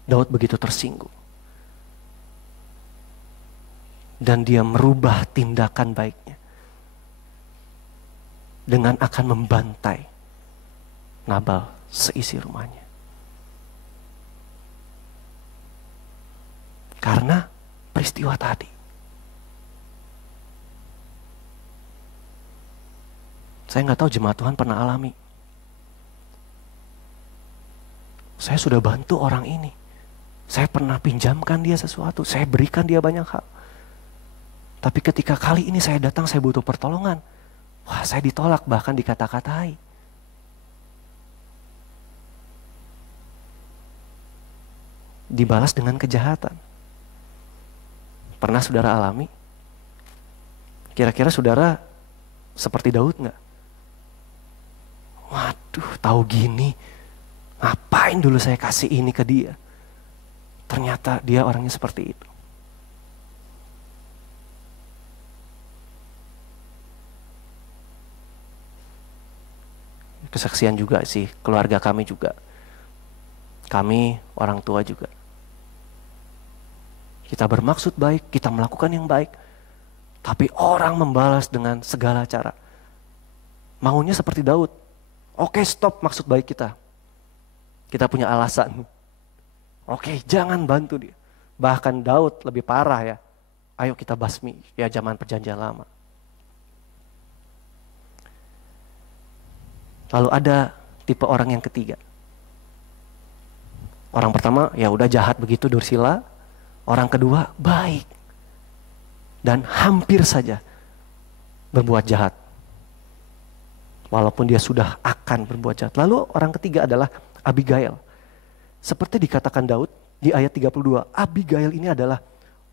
Daud begitu tersinggung. Dan dia merubah tindakan baiknya dengan akan membantai Nabal seisi rumahnya. Karena peristiwa tadi. Saya nggak tahu jemaat Tuhan pernah alami. Saya sudah bantu orang ini. Saya pernah pinjamkan dia sesuatu. Saya berikan dia banyak hal. Tapi ketika kali ini saya datang, saya butuh pertolongan. Wah, saya ditolak, bahkan dikata-katai. Dibalas dengan kejahatan. Pernah saudara alami? Kira-kira saudara seperti Daud nggak? Waduh, tahu gini, ngapain dulu saya kasih ini ke dia? Ternyata dia orangnya seperti itu. Kesaksian juga sih, keluarga kami juga. Kami orang tua juga. Kita bermaksud baik, kita melakukan yang baik. Tapi orang membalas dengan segala cara. Maunya seperti Daud. Oke, stop maksud baik kita. Kita punya alasan. Oke, jangan bantu dia. Bahkan Daud lebih parah ya. Ayo kita basmi, ya zaman perjanjian lama. Lalu ada tipe orang yang ketiga. Orang pertama ya udah jahat begitu Dursila. Orang kedua baik. Dan hampir saja berbuat jahat. Walaupun dia sudah akan berbuat jahat. Lalu orang ketiga adalah Abigail. Seperti dikatakan Daud di ayat 32. Abigail ini adalah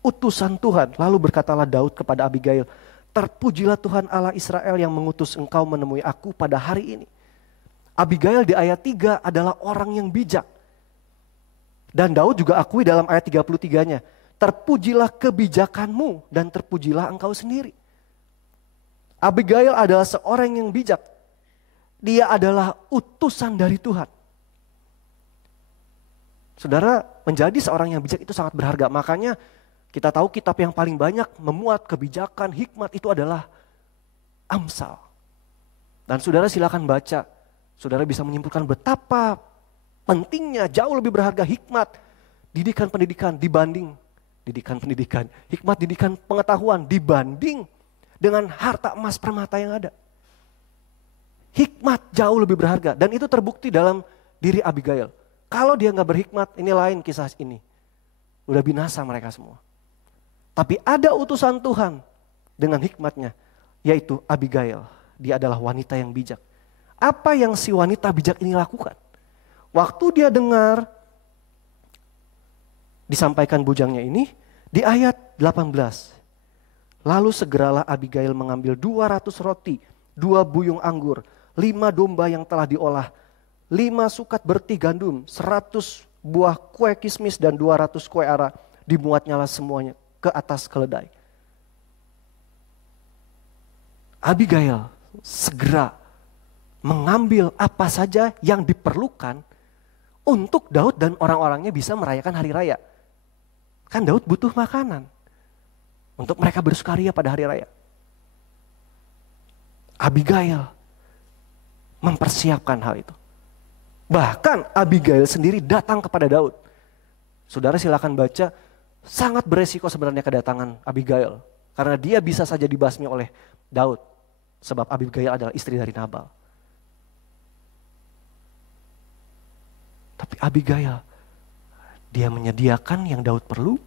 utusan Tuhan. Lalu berkatalah Daud kepada Abigail. Terpujilah Tuhan Allah Israel yang mengutus engkau menemui aku pada hari ini. Abigail di ayat 3 adalah orang yang bijak. Dan Daud juga akui dalam ayat 33-nya. Terpujilah kebijakanmu dan terpujilah engkau sendiri. Abigail adalah seorang yang bijak. Dia adalah utusan dari Tuhan. Saudara, menjadi seorang yang bijak itu sangat berharga. Makanya kita tahu kitab yang paling banyak memuat kebijakan, hikmat itu adalah Amsal. Dan saudara silakan baca. Saudara bisa menyimpulkan betapa pentingnya, jauh lebih berharga hikmat, didikan-pendidikan dibanding didikan-pendidikan, hikmat didikan pengetahuan dibanding dengan harta emas permata yang ada. Hikmat jauh lebih berharga dan itu terbukti dalam diri Abigail. Kalau dia nggak berhikmat, ini lain kisah ini. Udah binasa mereka semua. Tapi ada utusan Tuhan dengan hikmatnya, yaitu Abigail. Dia adalah wanita yang bijak. Apa yang si wanita bijak ini lakukan? Waktu dia dengar disampaikan bujangnya ini di ayat 18. Lalu segeralah Abigail mengambil 200 roti, 2 buyung anggur, 5 domba yang telah diolah, 5 sukat berti gandum, 100 buah kue kismis dan 200 kue ara, dimuatnyalah semuanya ke atas keledai. Abigail segera mengambil apa saja yang diperlukan untuk Daud dan orang-orangnya bisa merayakan hari raya. Kan Daud butuh makanan untuk mereka bersukaria pada hari raya. Abigail mempersiapkan hal itu. Bahkan Abigail sendiri datang kepada Daud. Saudara silakan baca, sangat beresiko sebenarnya kedatangan Abigail. Karena dia bisa saja dibasmi oleh Daud. Sebab Abigail adalah istri dari Nabal. Tapi Abigail, dia menyediakan yang Daud perlu,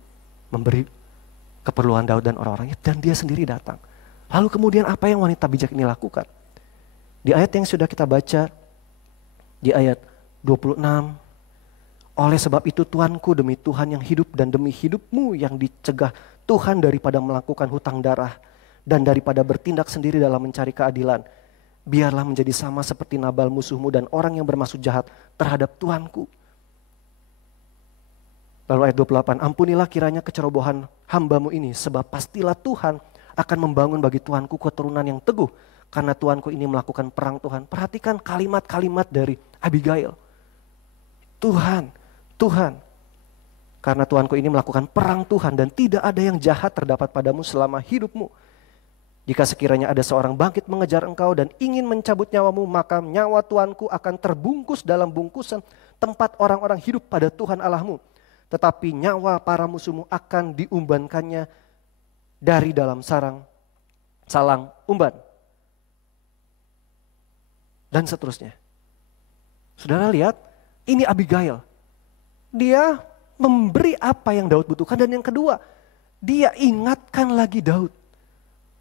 memberi keperluan Daud dan orang-orangnya, dan dia sendiri datang. Lalu kemudian apa yang wanita bijak ini lakukan? Di ayat yang sudah kita baca, di ayat 26, oleh sebab itu Tuanku demi Tuhan yang hidup dan demi hidupmu yang dicegah Tuhan daripada melakukan hutang darah dan daripada bertindak sendiri dalam mencari keadilan. Biarlah menjadi sama seperti Nabal musuhmu dan orang yang bermaksud jahat terhadap Tuanku. Lalu ayat 28, ampunilah kiranya kecerobohan hambamu ini, sebab pastilah Tuhan akan membangun bagi Tuanku keturunan yang teguh, karena Tuanku ini melakukan perang Tuhan. Perhatikan kalimat-kalimat dari Abigail. Tuhan, Tuhan, karena Tuanku ini melakukan perang Tuhan dan tidak ada yang jahat terdapat padamu selama hidupmu. Jika sekiranya ada seorang bangkit mengejar engkau dan ingin mencabut nyawamu, maka nyawa Tuanku akan terbungkus dalam bungkusan tempat orang-orang hidup pada Tuhan Allahmu. Tetapi nyawa para musuhmu akan diumbankannya dari dalam salang umban. dan seterusnya. Saudara lihat, ini Abigail. Dia memberi apa yang Daud butuhkan, dan yang kedua, dia ingatkan lagi Daud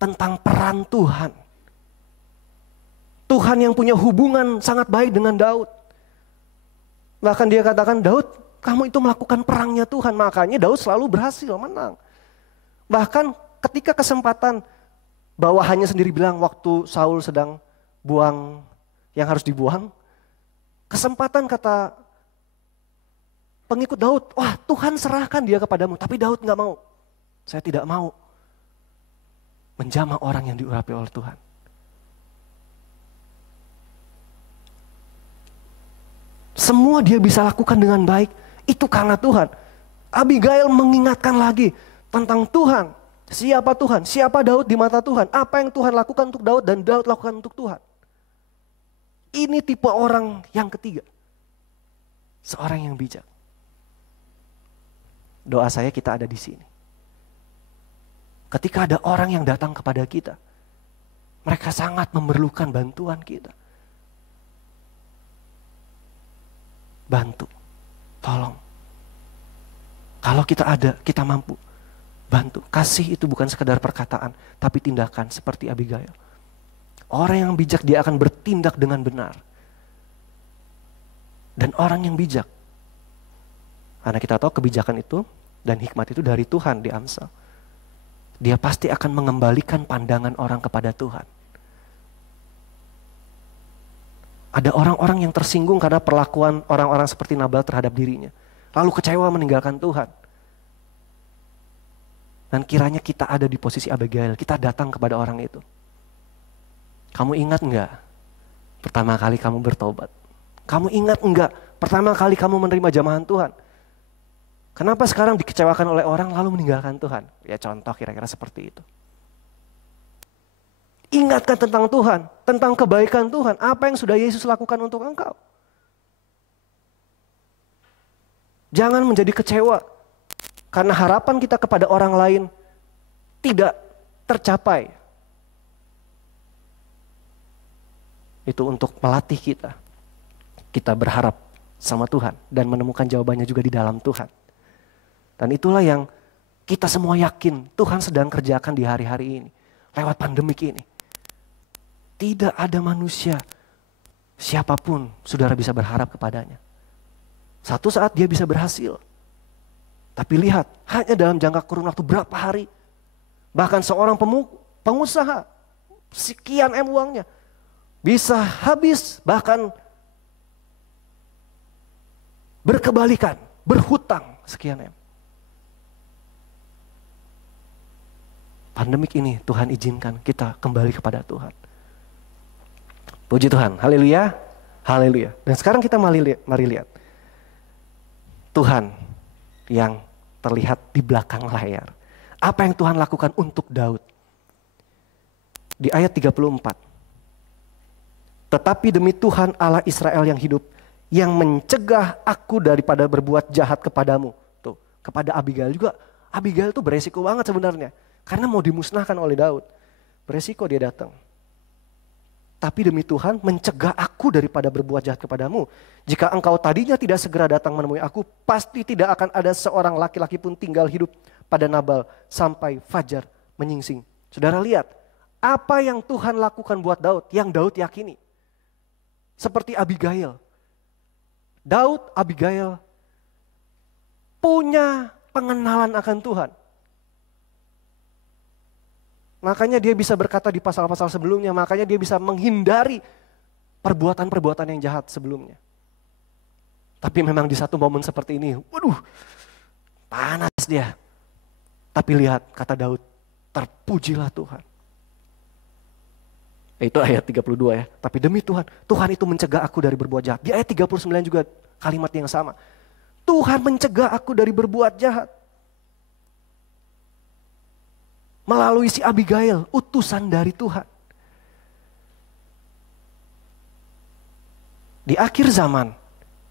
tentang peran Tuhan. Tuhan yang punya hubungan sangat baik dengan Daud. Bahkan dia katakan, Daud, kamu itu melakukan perangnya Tuhan. Makanya Daud selalu berhasil menang. Bahkan ketika kesempatan, bawahannya sendiri bilang waktu Saul sedang buang yang harus dibuang, kesempatan kata pengikut Daud, wah Tuhan serahkan dia kepadamu. Tapi Daud gak mau. Saya tidak mau menjamah orang yang diurapi oleh Tuhan. Semua dia bisa lakukan dengan baik, itu karena Tuhan. Abigail mengingatkan lagi tentang Tuhan. Siapa Tuhan? Siapa Daud di mata Tuhan? Apa yang Tuhan lakukan untuk Daud dan Daud lakukan untuk Tuhan? Ini tipe orang yang ketiga. Seorang yang bijak. Doa saya kita ada di sini. Ketika ada orang yang datang kepada kita, mereka sangat memerlukan bantuan kita. Bantu, tolong. Kalau kita ada, kita mampu. Bantu. Kasih itu bukan sekedar perkataan, tapi tindakan seperti Abigail. Orang yang bijak dia akan bertindak dengan benar. Dan orang yang bijak, karena kita tahu kebijakan itu dan hikmat itu dari Tuhan di Amsal. Dia pasti akan mengembalikan pandangan orang kepada Tuhan. Ada orang-orang yang tersinggung karena perlakuan orang-orang seperti Nabal terhadap dirinya. Lalu kecewa meninggalkan Tuhan. Dan kiranya kita ada di posisi Abigail, kita datang kepada orang itu. Kamu ingat enggak pertama kali kamu bertobat? Kamu ingat enggak pertama kali kamu menerima jamahan Tuhan? Kenapa sekarang dikecewakan oleh orang lalu meninggalkan Tuhan? Ya contoh kira-kira seperti itu. Ingatkan tentang Tuhan, tentang kebaikan Tuhan. Apa yang sudah Yesus lakukan untuk engkau? Jangan menjadi kecewa karena harapan kita kepada orang lain tidak tercapai. Itu untuk melatih kita. Kita berharap sama Tuhan dan menemukan jawabannya juga di dalam Tuhan. Dan itulah yang kita semua yakin Tuhan sedang kerjakan di hari-hari ini. Lewat pandemik ini. Tidak ada manusia, siapapun saudara bisa berharap kepadanya. Satu saat dia bisa berhasil. Tapi lihat, hanya dalam jangka kurun waktu berapa hari. Bahkan seorang pengusaha, sekian M uangnya. Bisa habis, bahkan berkebalikan, berhutang sekian M. Pandemik ini Tuhan izinkan kita kembali kepada Tuhan. Puji Tuhan, haleluya, haleluya. Dan sekarang kita mari lihat. Tuhan yang terlihat di belakang layar. Apa yang Tuhan lakukan untuk Daud? Di ayat 34. Tetapi demi Tuhan Allah Israel yang hidup, yang mencegah aku daripada berbuat jahat kepadamu. Tuh, kepada Abigail juga. Abigail tuh beresiko banget sebenarnya. Karena mau dimusnahkan oleh Daud. Beresiko dia datang. Tapi demi Tuhan mencegah aku daripada berbuat jahat kepadamu. Jika engkau tadinya tidak segera datang menemui aku, pasti tidak akan ada seorang laki-laki pun tinggal hidup pada Nabal sampai fajar menyingsing. Saudara lihat, apa yang Tuhan lakukan buat Daud, yang Daud yakini. Seperti Abigail. Daud, Abigail punya pengenalan akan Tuhan. Makanya dia bisa berkata di pasal-pasal sebelumnya, makanya dia bisa menghindari perbuatan-perbuatan yang jahat sebelumnya. Tapi memang di satu momen seperti ini, waduh, panas dia. Tapi lihat, kata Daud, terpujilah Tuhan. Itu ayat 32 ya. Tapi demi Tuhan, Tuhan itu mencegah aku dari berbuat jahat. Di ayat 39 juga kalimat yang sama. Tuhan mencegah aku dari berbuat jahat. Melalui si Abigail, utusan dari Tuhan. Di akhir zaman,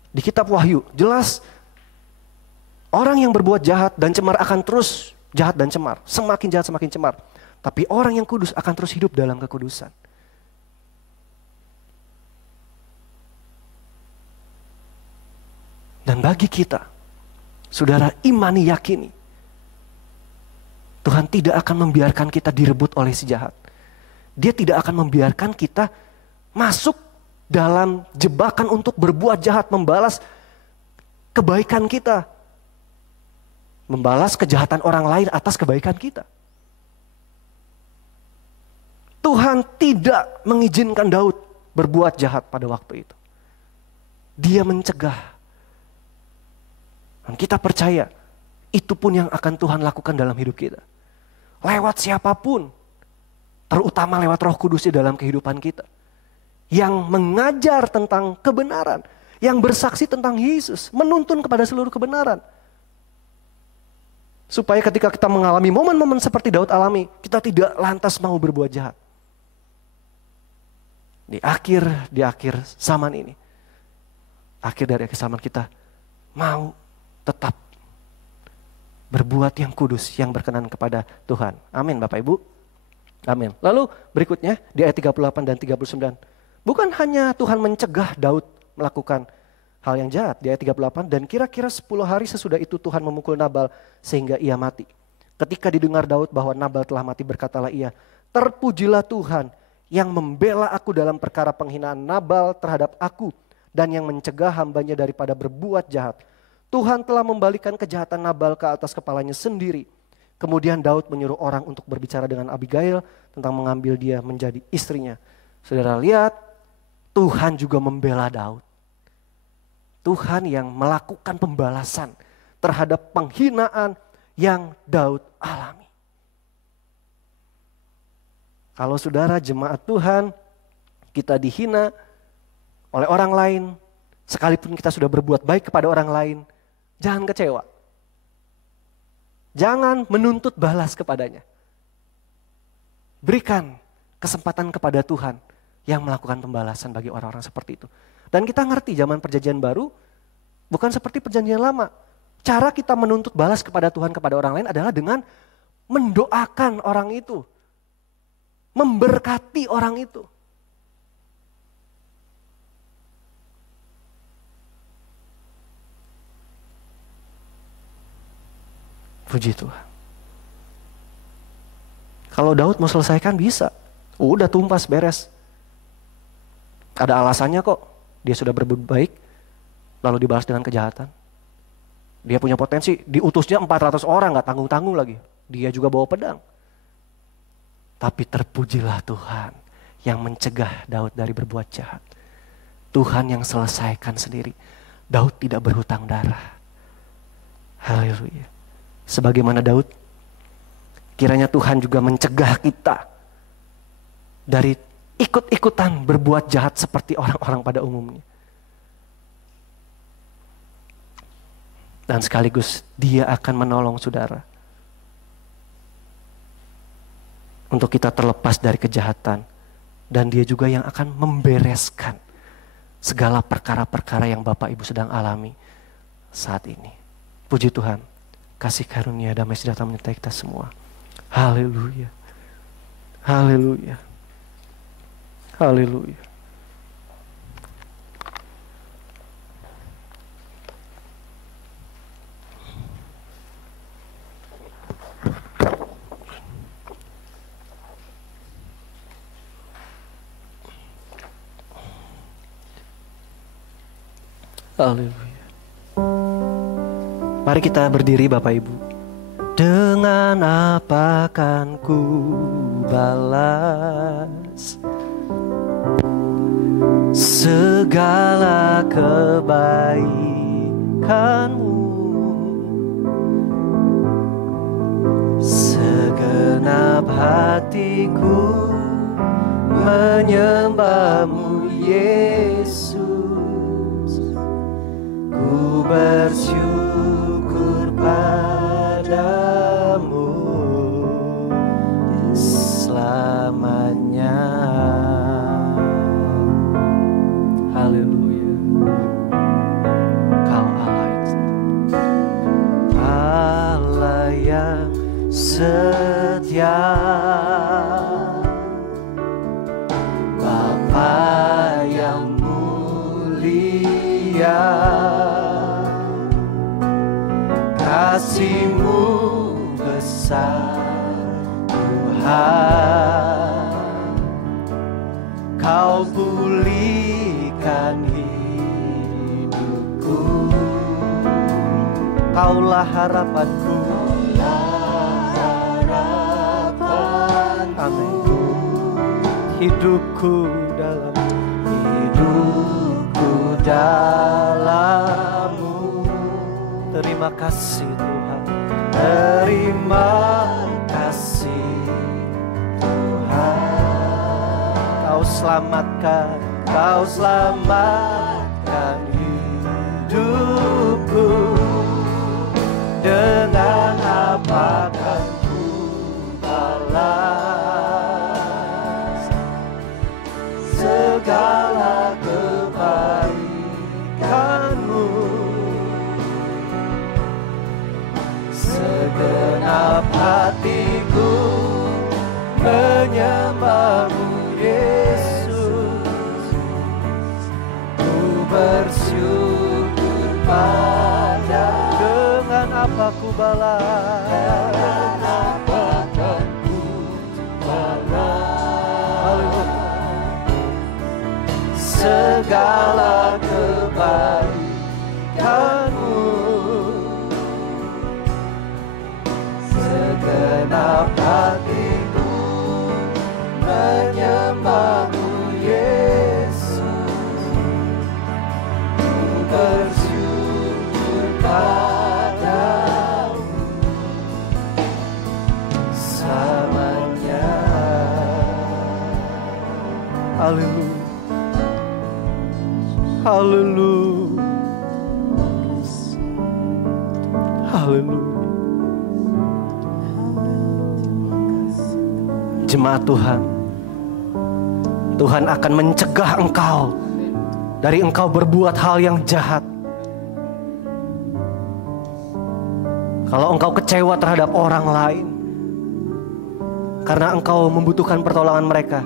di kitab Wahyu, jelas orang yang berbuat jahat dan cemar akan terus jahat dan cemar. Semakin jahat semakin cemar. Tapi orang yang kudus akan terus hidup dalam kekudusan. Dan bagi kita, saudara, imani, yakini, Tuhan tidak akan membiarkan kita direbut oleh si jahat. Dia tidak akan membiarkan kita masuk dalam jebakan untuk berbuat jahat, membalas kebaikan kita, membalas kejahatan orang lain atas kebaikan kita. Tuhan tidak mengizinkan Daud berbuat jahat pada waktu itu. Dia mencegah. Dan kita percaya itu pun yang akan Tuhan lakukan dalam hidup kita. Lewat siapapun, terutama lewat Roh Kudus di dalam kehidupan kita. Yang mengajar tentang kebenaran, yang bersaksi tentang Yesus, menuntun kepada seluruh kebenaran. Supaya ketika kita mengalami momen-momen seperti Daud alami, kita tidak lantas mau berbuat jahat. Di akhir zaman ini, akhir dari akhir zaman kita mau tetap berbuat yang kudus, yang berkenan kepada Tuhan. Amin Bapak Ibu. Amin. Lalu berikutnya di ayat 38 dan 39. Bukan hanya Tuhan mencegah Daud melakukan hal yang jahat. Di ayat 38, dan kira-kira 10 hari sesudah itu Tuhan memukul Nabal sehingga ia mati. Ketika didengar Daud bahwa Nabal telah mati, berkatalah ia, terpujilah Tuhan yang membela aku dalam perkara penghinaan Nabal terhadap aku dan yang mencegah hambanya daripada berbuat jahat. Tuhan telah membalikan kejahatan Nabal ke atas kepalanya sendiri. Kemudian Daud menyuruh orang untuk berbicara dengan Abigail tentang mengambil dia menjadi istrinya. Saudara lihat, Tuhan juga membela Daud. Tuhan yang melakukan pembalasan terhadap penghinaan yang Daud alami. Kalau saudara jemaat Tuhan, kita dihina oleh orang lain, sekalipun kita sudah berbuat baik kepada orang lain, jangan kecewa. Jangan menuntut balas kepadanya. Berikan kesempatan kepada Tuhan yang melakukan pembalasan bagi orang-orang seperti itu. Dan kita ngerti zaman perjanjian baru bukan seperti perjanjian lama. Cara kita menuntut balas kepada Tuhan kepada orang lain adalah dengan mendoakan orang itu. Memberkati orang itu. Puji Tuhan. Kalau Daud mau selesaikan bisa. Udah tumpas beres. Ada alasannya kok. Dia sudah berbuat baik. Lalu dibalas dengan kejahatan. Dia punya potensi. Diutusnya 400 orang gak tanggung-tanggung lagi. Dia juga bawa pedang. Tapi terpujilah Tuhan yang mencegah Daud dari berbuat jahat. Tuhan yang selesaikan sendiri. Daud tidak berhutang darah. Haleluya. Sebagaimana Daud, kiranya Tuhan juga mencegah kita dari ikut-ikutan berbuat jahat seperti orang-orang pada umumnya. Dan sekaligus Dia akan menolong saudara untuk kita terlepas dari kejahatan. Dan Dia juga yang akan membereskan segala perkara-perkara yang Bapak Ibu sedang alami saat ini. Puji Tuhan, kasih karunia damai sejahtera menyertai kita semua. Haleluya. Haleluya. Haleluya. Haleluya. Mari kita berdiri Bapak Ibu. Dengan apa akan ku balas segala kebaikanmu, segenap hatiku menyembahmu Yesus, ku bersyukur padamu selamanya. Haleluya. Kau Allah yang setia, Bapa yang mulia, kasih-Mu besar Tuhan. Kau pulihkan hidupku, Kaulah harapanku. Amin. Hidupku dalam-Mu. Terima kasih Tuhan. Terima kasih Tuhan. Kau selamatkan hidupku. Dengan apa kan ku balas segala kebaikan-Mu. Segenap hatiku menyembah-Mu Yesus. Ku bersyukur pada. Dengan apa ku balas? Dengan apa kan ku balas segala kebaikan-Mu. Segenap hatiku menyembah-Mu Yesus. Ku bersyukur padamu selamanya. Haleluya. Haleluya. Haleluya. Jemaat Tuhan, Tuhan akan mencegah engkau dari engkau berbuat hal yang jahat. Kalau engkau kecewa terhadap orang lain karena engkau membutuhkan pertolongan mereka,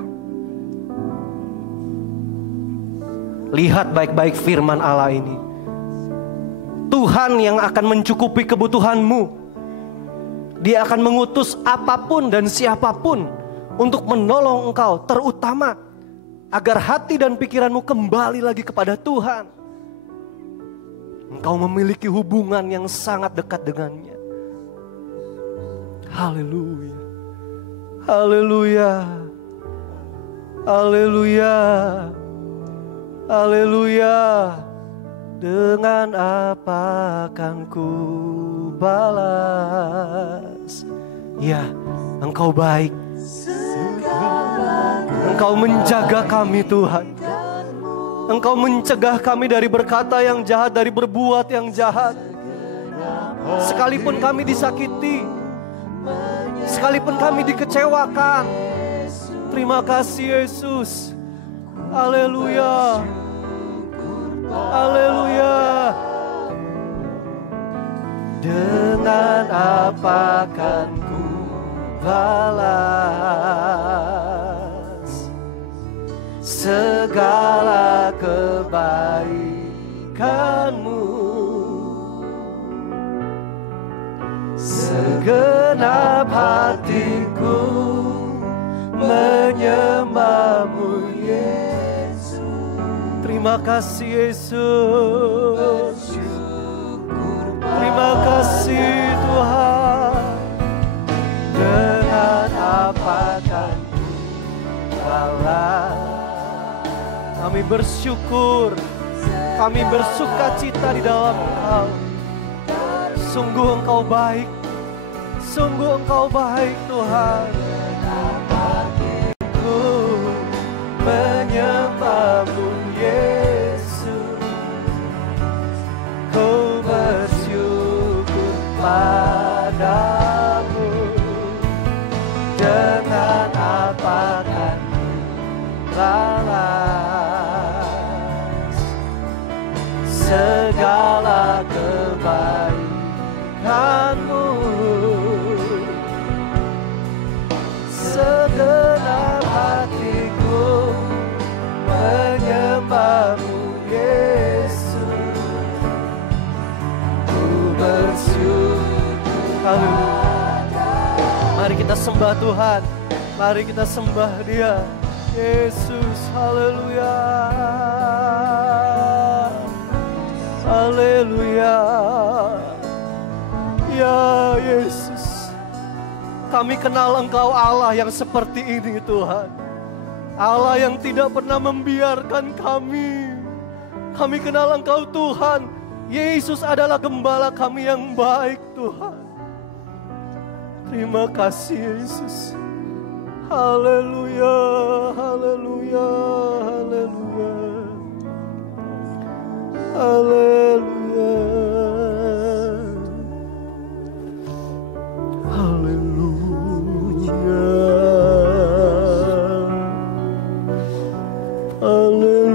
lihat baik-baik firman Allah ini. Tuhan yang akan mencukupi kebutuhanmu. Dia akan mengutus apapun dan siapapun untuk menolong engkau, terutama agar hati dan pikiranmu kembali lagi kepada Tuhan. Engkau memiliki hubungan yang sangat dekat dengannya. Haleluya. Haleluya. Haleluya. Haleluya. Dengan apa akan ku balas? Ya, Engkau baik. Engkau menjaga kami Tuhan. Engkau mencegah kami dari berkata yang jahat, dari berbuat yang jahat. Sekalipun kami disakiti, sekalipun kami dikecewakan. Terima kasih Yesus. Haleluya. Haleluya. Dengan apa kan ku balas segala kebaikan-Mu? Segenap hatiku menyembah-Mu Yesus. Terima kasih Yesus. Terima kasih Tuhan. Dengan apa kan balas? Kami bersyukur, kami bersukacita di dalam Engkau. Sungguh Engkau baik, sungguh Engkau baik Tuhan. Ku menyembah-Mu Yesus. Ku bersyukur padamu. Dengan apa kan balas segala kebaikan-Mu? Segenap hatiku kita sembah Tuhan. Mari kita sembah Dia. Yesus, haleluya. Haleluya. Ya Yesus, kami kenal Engkau Allah yang seperti ini Tuhan. Allah yang tidak pernah membiarkan kami. Kami kenal Engkau Tuhan. Yesus adalah gembala kami yang baik Tuhan. Terima kasih Yesus. Haleluya, haleluya, haleluya. Haleluya. Haleluya. Haleluya.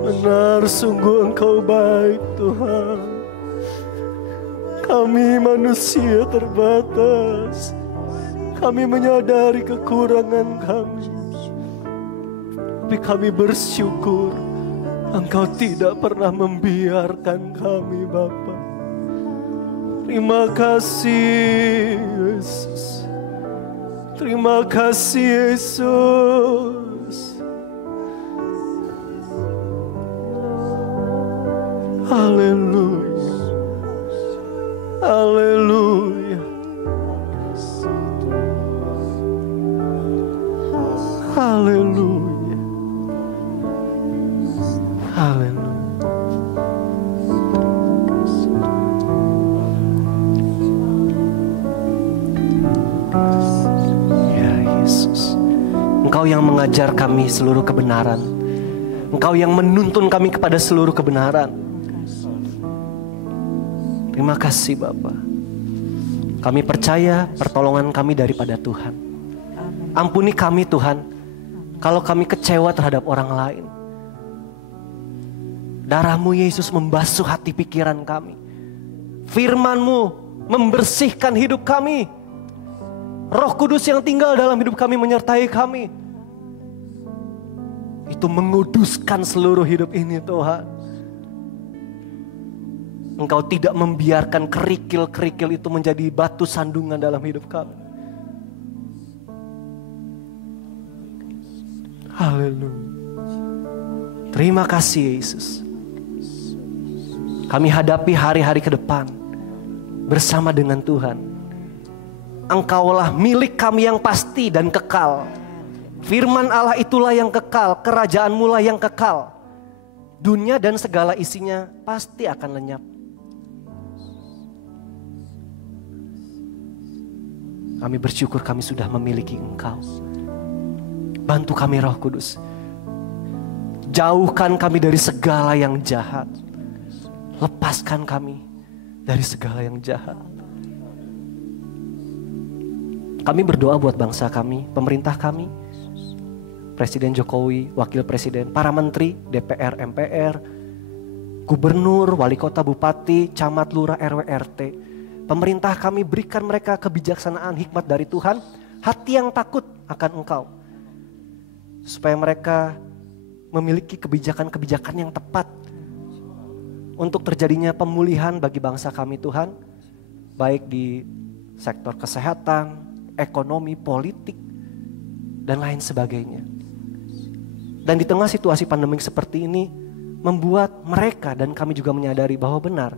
Benar sungguh Engkau baik Tuhan. Kami manusia terbatas. Kami menyadari kekurangan kami. Tapi kami bersyukur Engkau tidak pernah membiarkan kami Bapa. Terima kasih Yesus. Terima kasih Yesus. Haleluya. Haleluya. Haleluya. Haleluya. Ya Yesus, Engkau yang mengajar kami seluruh kebenaran. Engkau yang menuntun kami kepada seluruh kebenaran. Terima kasih Bapa. Kami percaya pertolongan kami daripada Tuhan. Ampuni kami Tuhan, kalau kami kecewa terhadap orang lain. Darah-Mu Yesus membasuh hati pikiran kami. Firman-Mu membersihkan hidup kami. Roh Kudus yang tinggal dalam hidup kami menyertai kami. Itu menguduskan seluruh hidup ini Tuhan. Engkau tidak membiarkan kerikil-kerikil itu menjadi batu sandungan dalam hidup kami. Haleluya. Terima kasih Yesus. Kami hadapi hari-hari ke depan bersama dengan Tuhan. Engkaulah milik kami yang pasti dan kekal. Firman Allah itulah yang kekal, kerajaan-Mu lah yang kekal. Dunia dan segala isinya pasti akan lenyap. Kami bersyukur kami sudah memiliki Engkau. Bantu kami Roh Kudus. Jauhkan kami dari segala yang jahat. Lepaskan kami dari segala yang jahat. Kami berdoa buat bangsa kami, pemerintah kami. Presiden Jokowi, Wakil Presiden, para menteri, DPR, MPR, Gubernur, Wali Kota, Bupati, Camat, Lurah, RW, RT. Pemerintah kami berikan mereka kebijaksanaan, hikmat dari Tuhan, hati yang takut akan Engkau. Supaya mereka memiliki kebijakan-kebijakan yang tepat untuk terjadinya pemulihan bagi bangsa kami Tuhan. Baik di sektor kesehatan, ekonomi, politik, dan lain sebagainya. Dan di tengah situasi pandemik seperti ini, membuat mereka dan kami juga menyadari bahwa benar,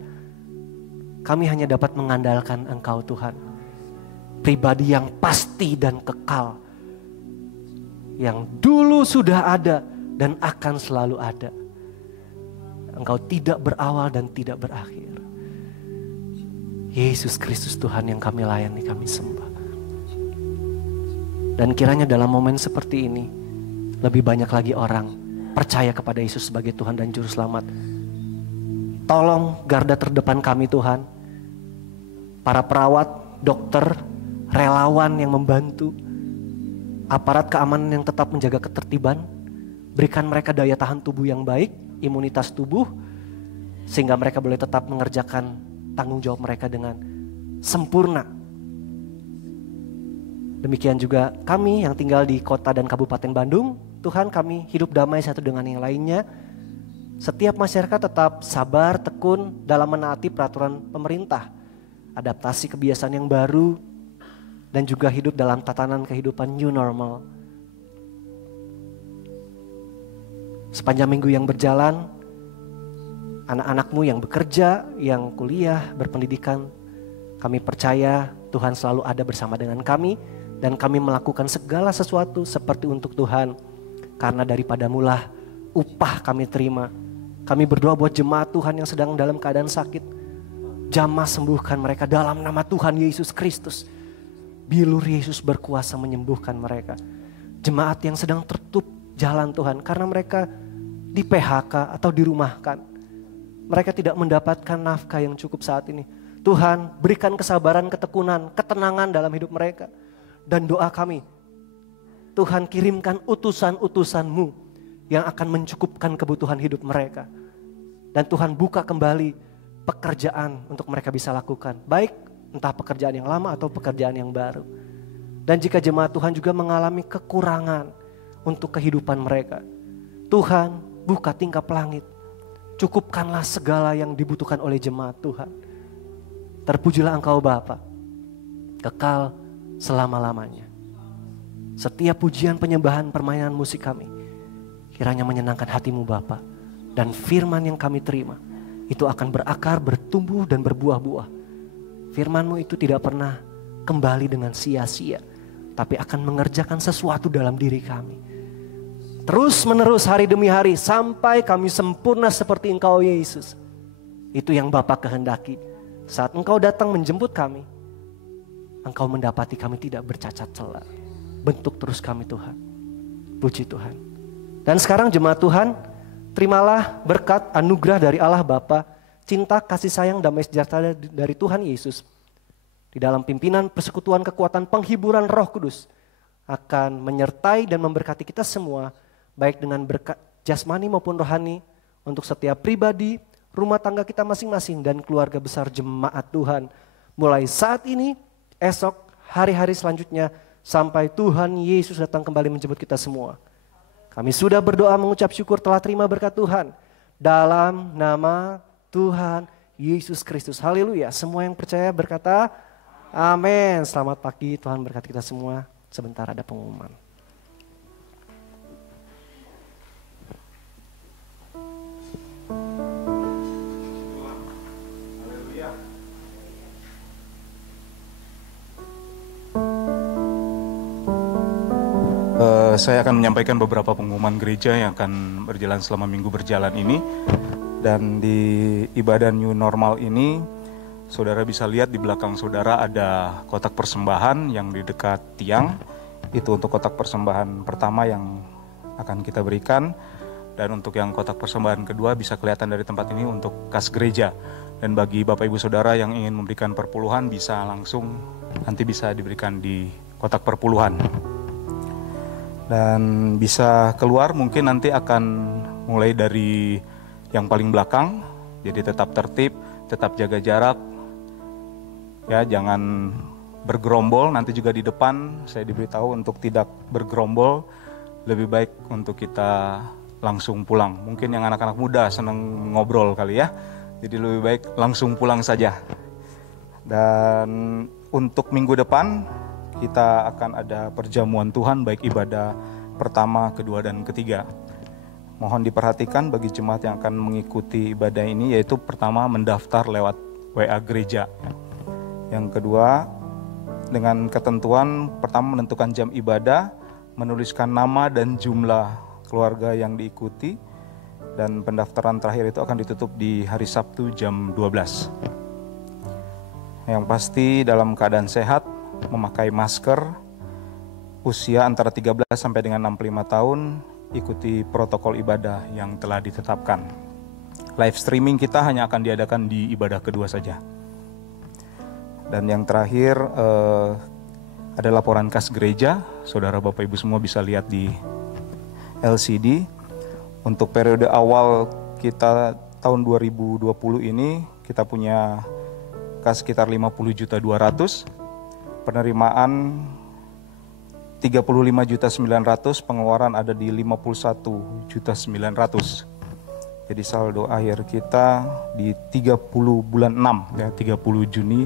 kami hanya dapat mengandalkan Engkau Tuhan. Pribadi yang pasti dan kekal. Yang dulu sudah ada dan akan selalu ada. Engkau tidak berawal dan tidak berakhir. Yesus Kristus Tuhan yang kami layani, kami sembah. Dan kiranya dalam momen seperti ini, lebih banyak lagi orang percaya kepada Yesus sebagai Tuhan dan Juru Selamat. Tolong garda terdepan kami Tuhan. Para perawat, dokter, relawan yang membantu. Aparat keamanan yang tetap menjaga ketertiban. Berikan mereka daya tahan tubuh yang baik, imunitas tubuh. Sehingga mereka boleh tetap mengerjakan tanggung jawab mereka dengan sempurna. Demikian juga kami yang tinggal di kota dan kabupaten Bandung. Tuhan, kami hidup damai satu dengan yang lainnya. Setiap masyarakat tetap sabar, tekun dalam menaati peraturan pemerintah, adaptasi kebiasaan yang baru, dan juga hidup dalam tatanan kehidupan new normal. Sepanjang minggu yang berjalan, anak-anakmu yang bekerja, yang kuliah, berpendidikan, kami percaya Tuhan selalu ada bersama dengan kami, dan kami melakukan segala sesuatu seperti untuk Tuhan, karena daripadamulah upah kami terima. Kami berdoa buat jemaat Tuhan yang sedang dalam keadaan sakit. Jamah sembuhkan mereka dalam nama Tuhan Yesus Kristus. Bilur Yesus berkuasa menyembuhkan mereka. Jemaat yang sedang tertutup jalan Tuhan karena mereka di PHK atau dirumahkan. Mereka tidak mendapatkan nafkah yang cukup saat ini. Tuhan berikan kesabaran, ketekunan, ketenangan dalam hidup mereka. Dan doa kami, Tuhan kirimkan utusan-utusan-Mu yang akan mencukupkan kebutuhan hidup mereka. Dan Tuhan buka kembali pekerjaan untuk mereka bisa lakukan. Baik entah pekerjaan yang lama atau pekerjaan yang baru. Dan jika jemaat Tuhan juga mengalami kekurangan untuk kehidupan mereka, Tuhan buka tingkap langit. Cukupkanlah segala yang dibutuhkan oleh jemaat Tuhan. Terpujilah Engkau Bapa, kekal selama-lamanya. Setiap pujian, penyembahan, permainan musik kami kiranya menyenangkan hati-Mu Bapa, dan firman yang kami terima itu akan berakar, bertumbuh dan berbuah-buah. Firman-Mu itu tidak pernah kembali dengan sia-sia, tapi akan mengerjakan sesuatu dalam diri kami. Terus menerus hari demi hari sampai kami sempurna seperti Engkau Yesus. Itu yang Bapa kehendaki. Saat Engkau datang menjemput kami, Engkau mendapati kami tidak bercacat celah. Bentuk terus kami Tuhan. Puji Tuhan. Dan sekarang jemaat Tuhan, terimalah berkat anugerah dari Allah Bapa, cinta, kasih sayang, damai sejahtera dari Tuhan Yesus. Di dalam pimpinan persekutuan kekuatan penghiburan Roh Kudus akan menyertai dan memberkati kita semua, baik dengan berkat jasmani maupun rohani, untuk setiap pribadi, rumah tangga kita masing-masing, dan keluarga besar jemaat Tuhan. Mulai saat ini, esok, hari-hari selanjutnya, sampai Tuhan Yesus datang kembali menjemput kita semua. Kami sudah berdoa mengucap syukur telah terima berkat Tuhan. Dalam nama Tuhan Yesus Kristus. Haleluya. Semua yang percaya berkata, amin. Selamat pagi, Tuhan berkati kita semua. Sebentar ada pengumuman. Saya akan menyampaikan beberapa pengumuman gereja yang akan berjalan selama minggu berjalan ini. Dan di ibadah new normal ini, saudara bisa lihat di belakang saudara ada kotak persembahan yang di dekat tiang. Itu untuk kotak persembahan pertama yang akan kita berikan. Dan untuk yang kotak persembahan kedua bisa kelihatan dari tempat ini untuk kas gereja. Dan bagi Bapak Ibu Saudara yang ingin memberikan perpuluhan bisa langsung nanti bisa diberikan di kotak perpuluhan. Dan bisa keluar mungkin nanti akan mulai dari yang paling belakang. Jadi tetap tertib, tetap jaga jarak. Ya, jangan bergerombol. Nanti juga di depan saya diberitahu untuk tidak bergerombol. Lebih baik untuk kita langsung pulang. Mungkin yang anak-anak muda senang ngobrol kali ya. Jadi lebih baik langsung pulang saja. Dan untuk minggu depan kita akan ada perjamuan Tuhan baik ibadah pertama, kedua, dan ketiga. Mohon diperhatikan bagi jemaat yang akan mengikuti ibadah ini, yaitu pertama mendaftar lewat WA gereja. Yang kedua, dengan ketentuan pertama menentukan jam ibadah, menuliskan nama dan jumlah keluarga yang diikuti, dan pendaftaran terakhir itu akan ditutup di hari Sabtu jam 12. Yang pasti dalam keadaan sehat, memakai masker, usia antara 13 sampai dengan 65 tahun, ikuti protokol ibadah yang telah ditetapkan. Live streaming kita hanya akan diadakan di ibadah kedua saja. Dan yang terakhir ada laporan kas gereja, saudara Bapak Ibu semua bisa lihat di LCD. Untuk periode awal kita tahun 2020 ini kita punya kas sekitar 50.200.000, penerimaan 35.900.000, pengeluaran ada di 51.900.000. Jadi saldo akhir kita di 30 bulan 6 ya, 30 Juni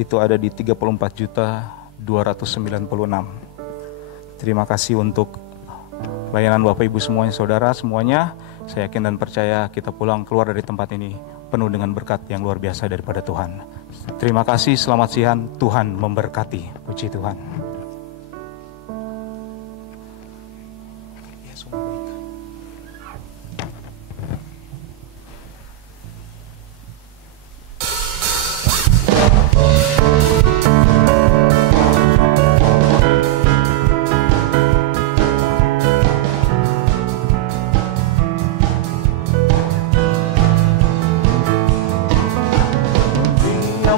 itu ada di 34.296. Terima kasih untuk layanan Bapak Ibu semuanya, saudara semuanya. Saya yakin dan percaya kita pulang keluar dari tempat ini penuh dengan berkat yang luar biasa daripada Tuhan. Terima kasih, selamat siang, Tuhan memberkati. Puji Tuhan.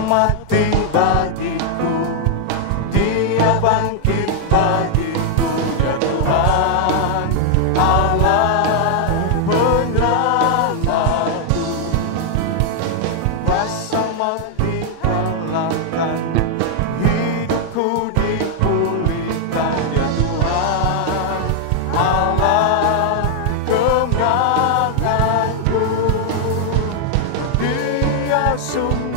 Mati bagiku, Dia bangkit bagiku, ya Tuhan Allah penyelamatku. Kuasa mati kalahkan, hidupku dipulihkan, ya Tuhan Allah kemenanganku. Dia sungguh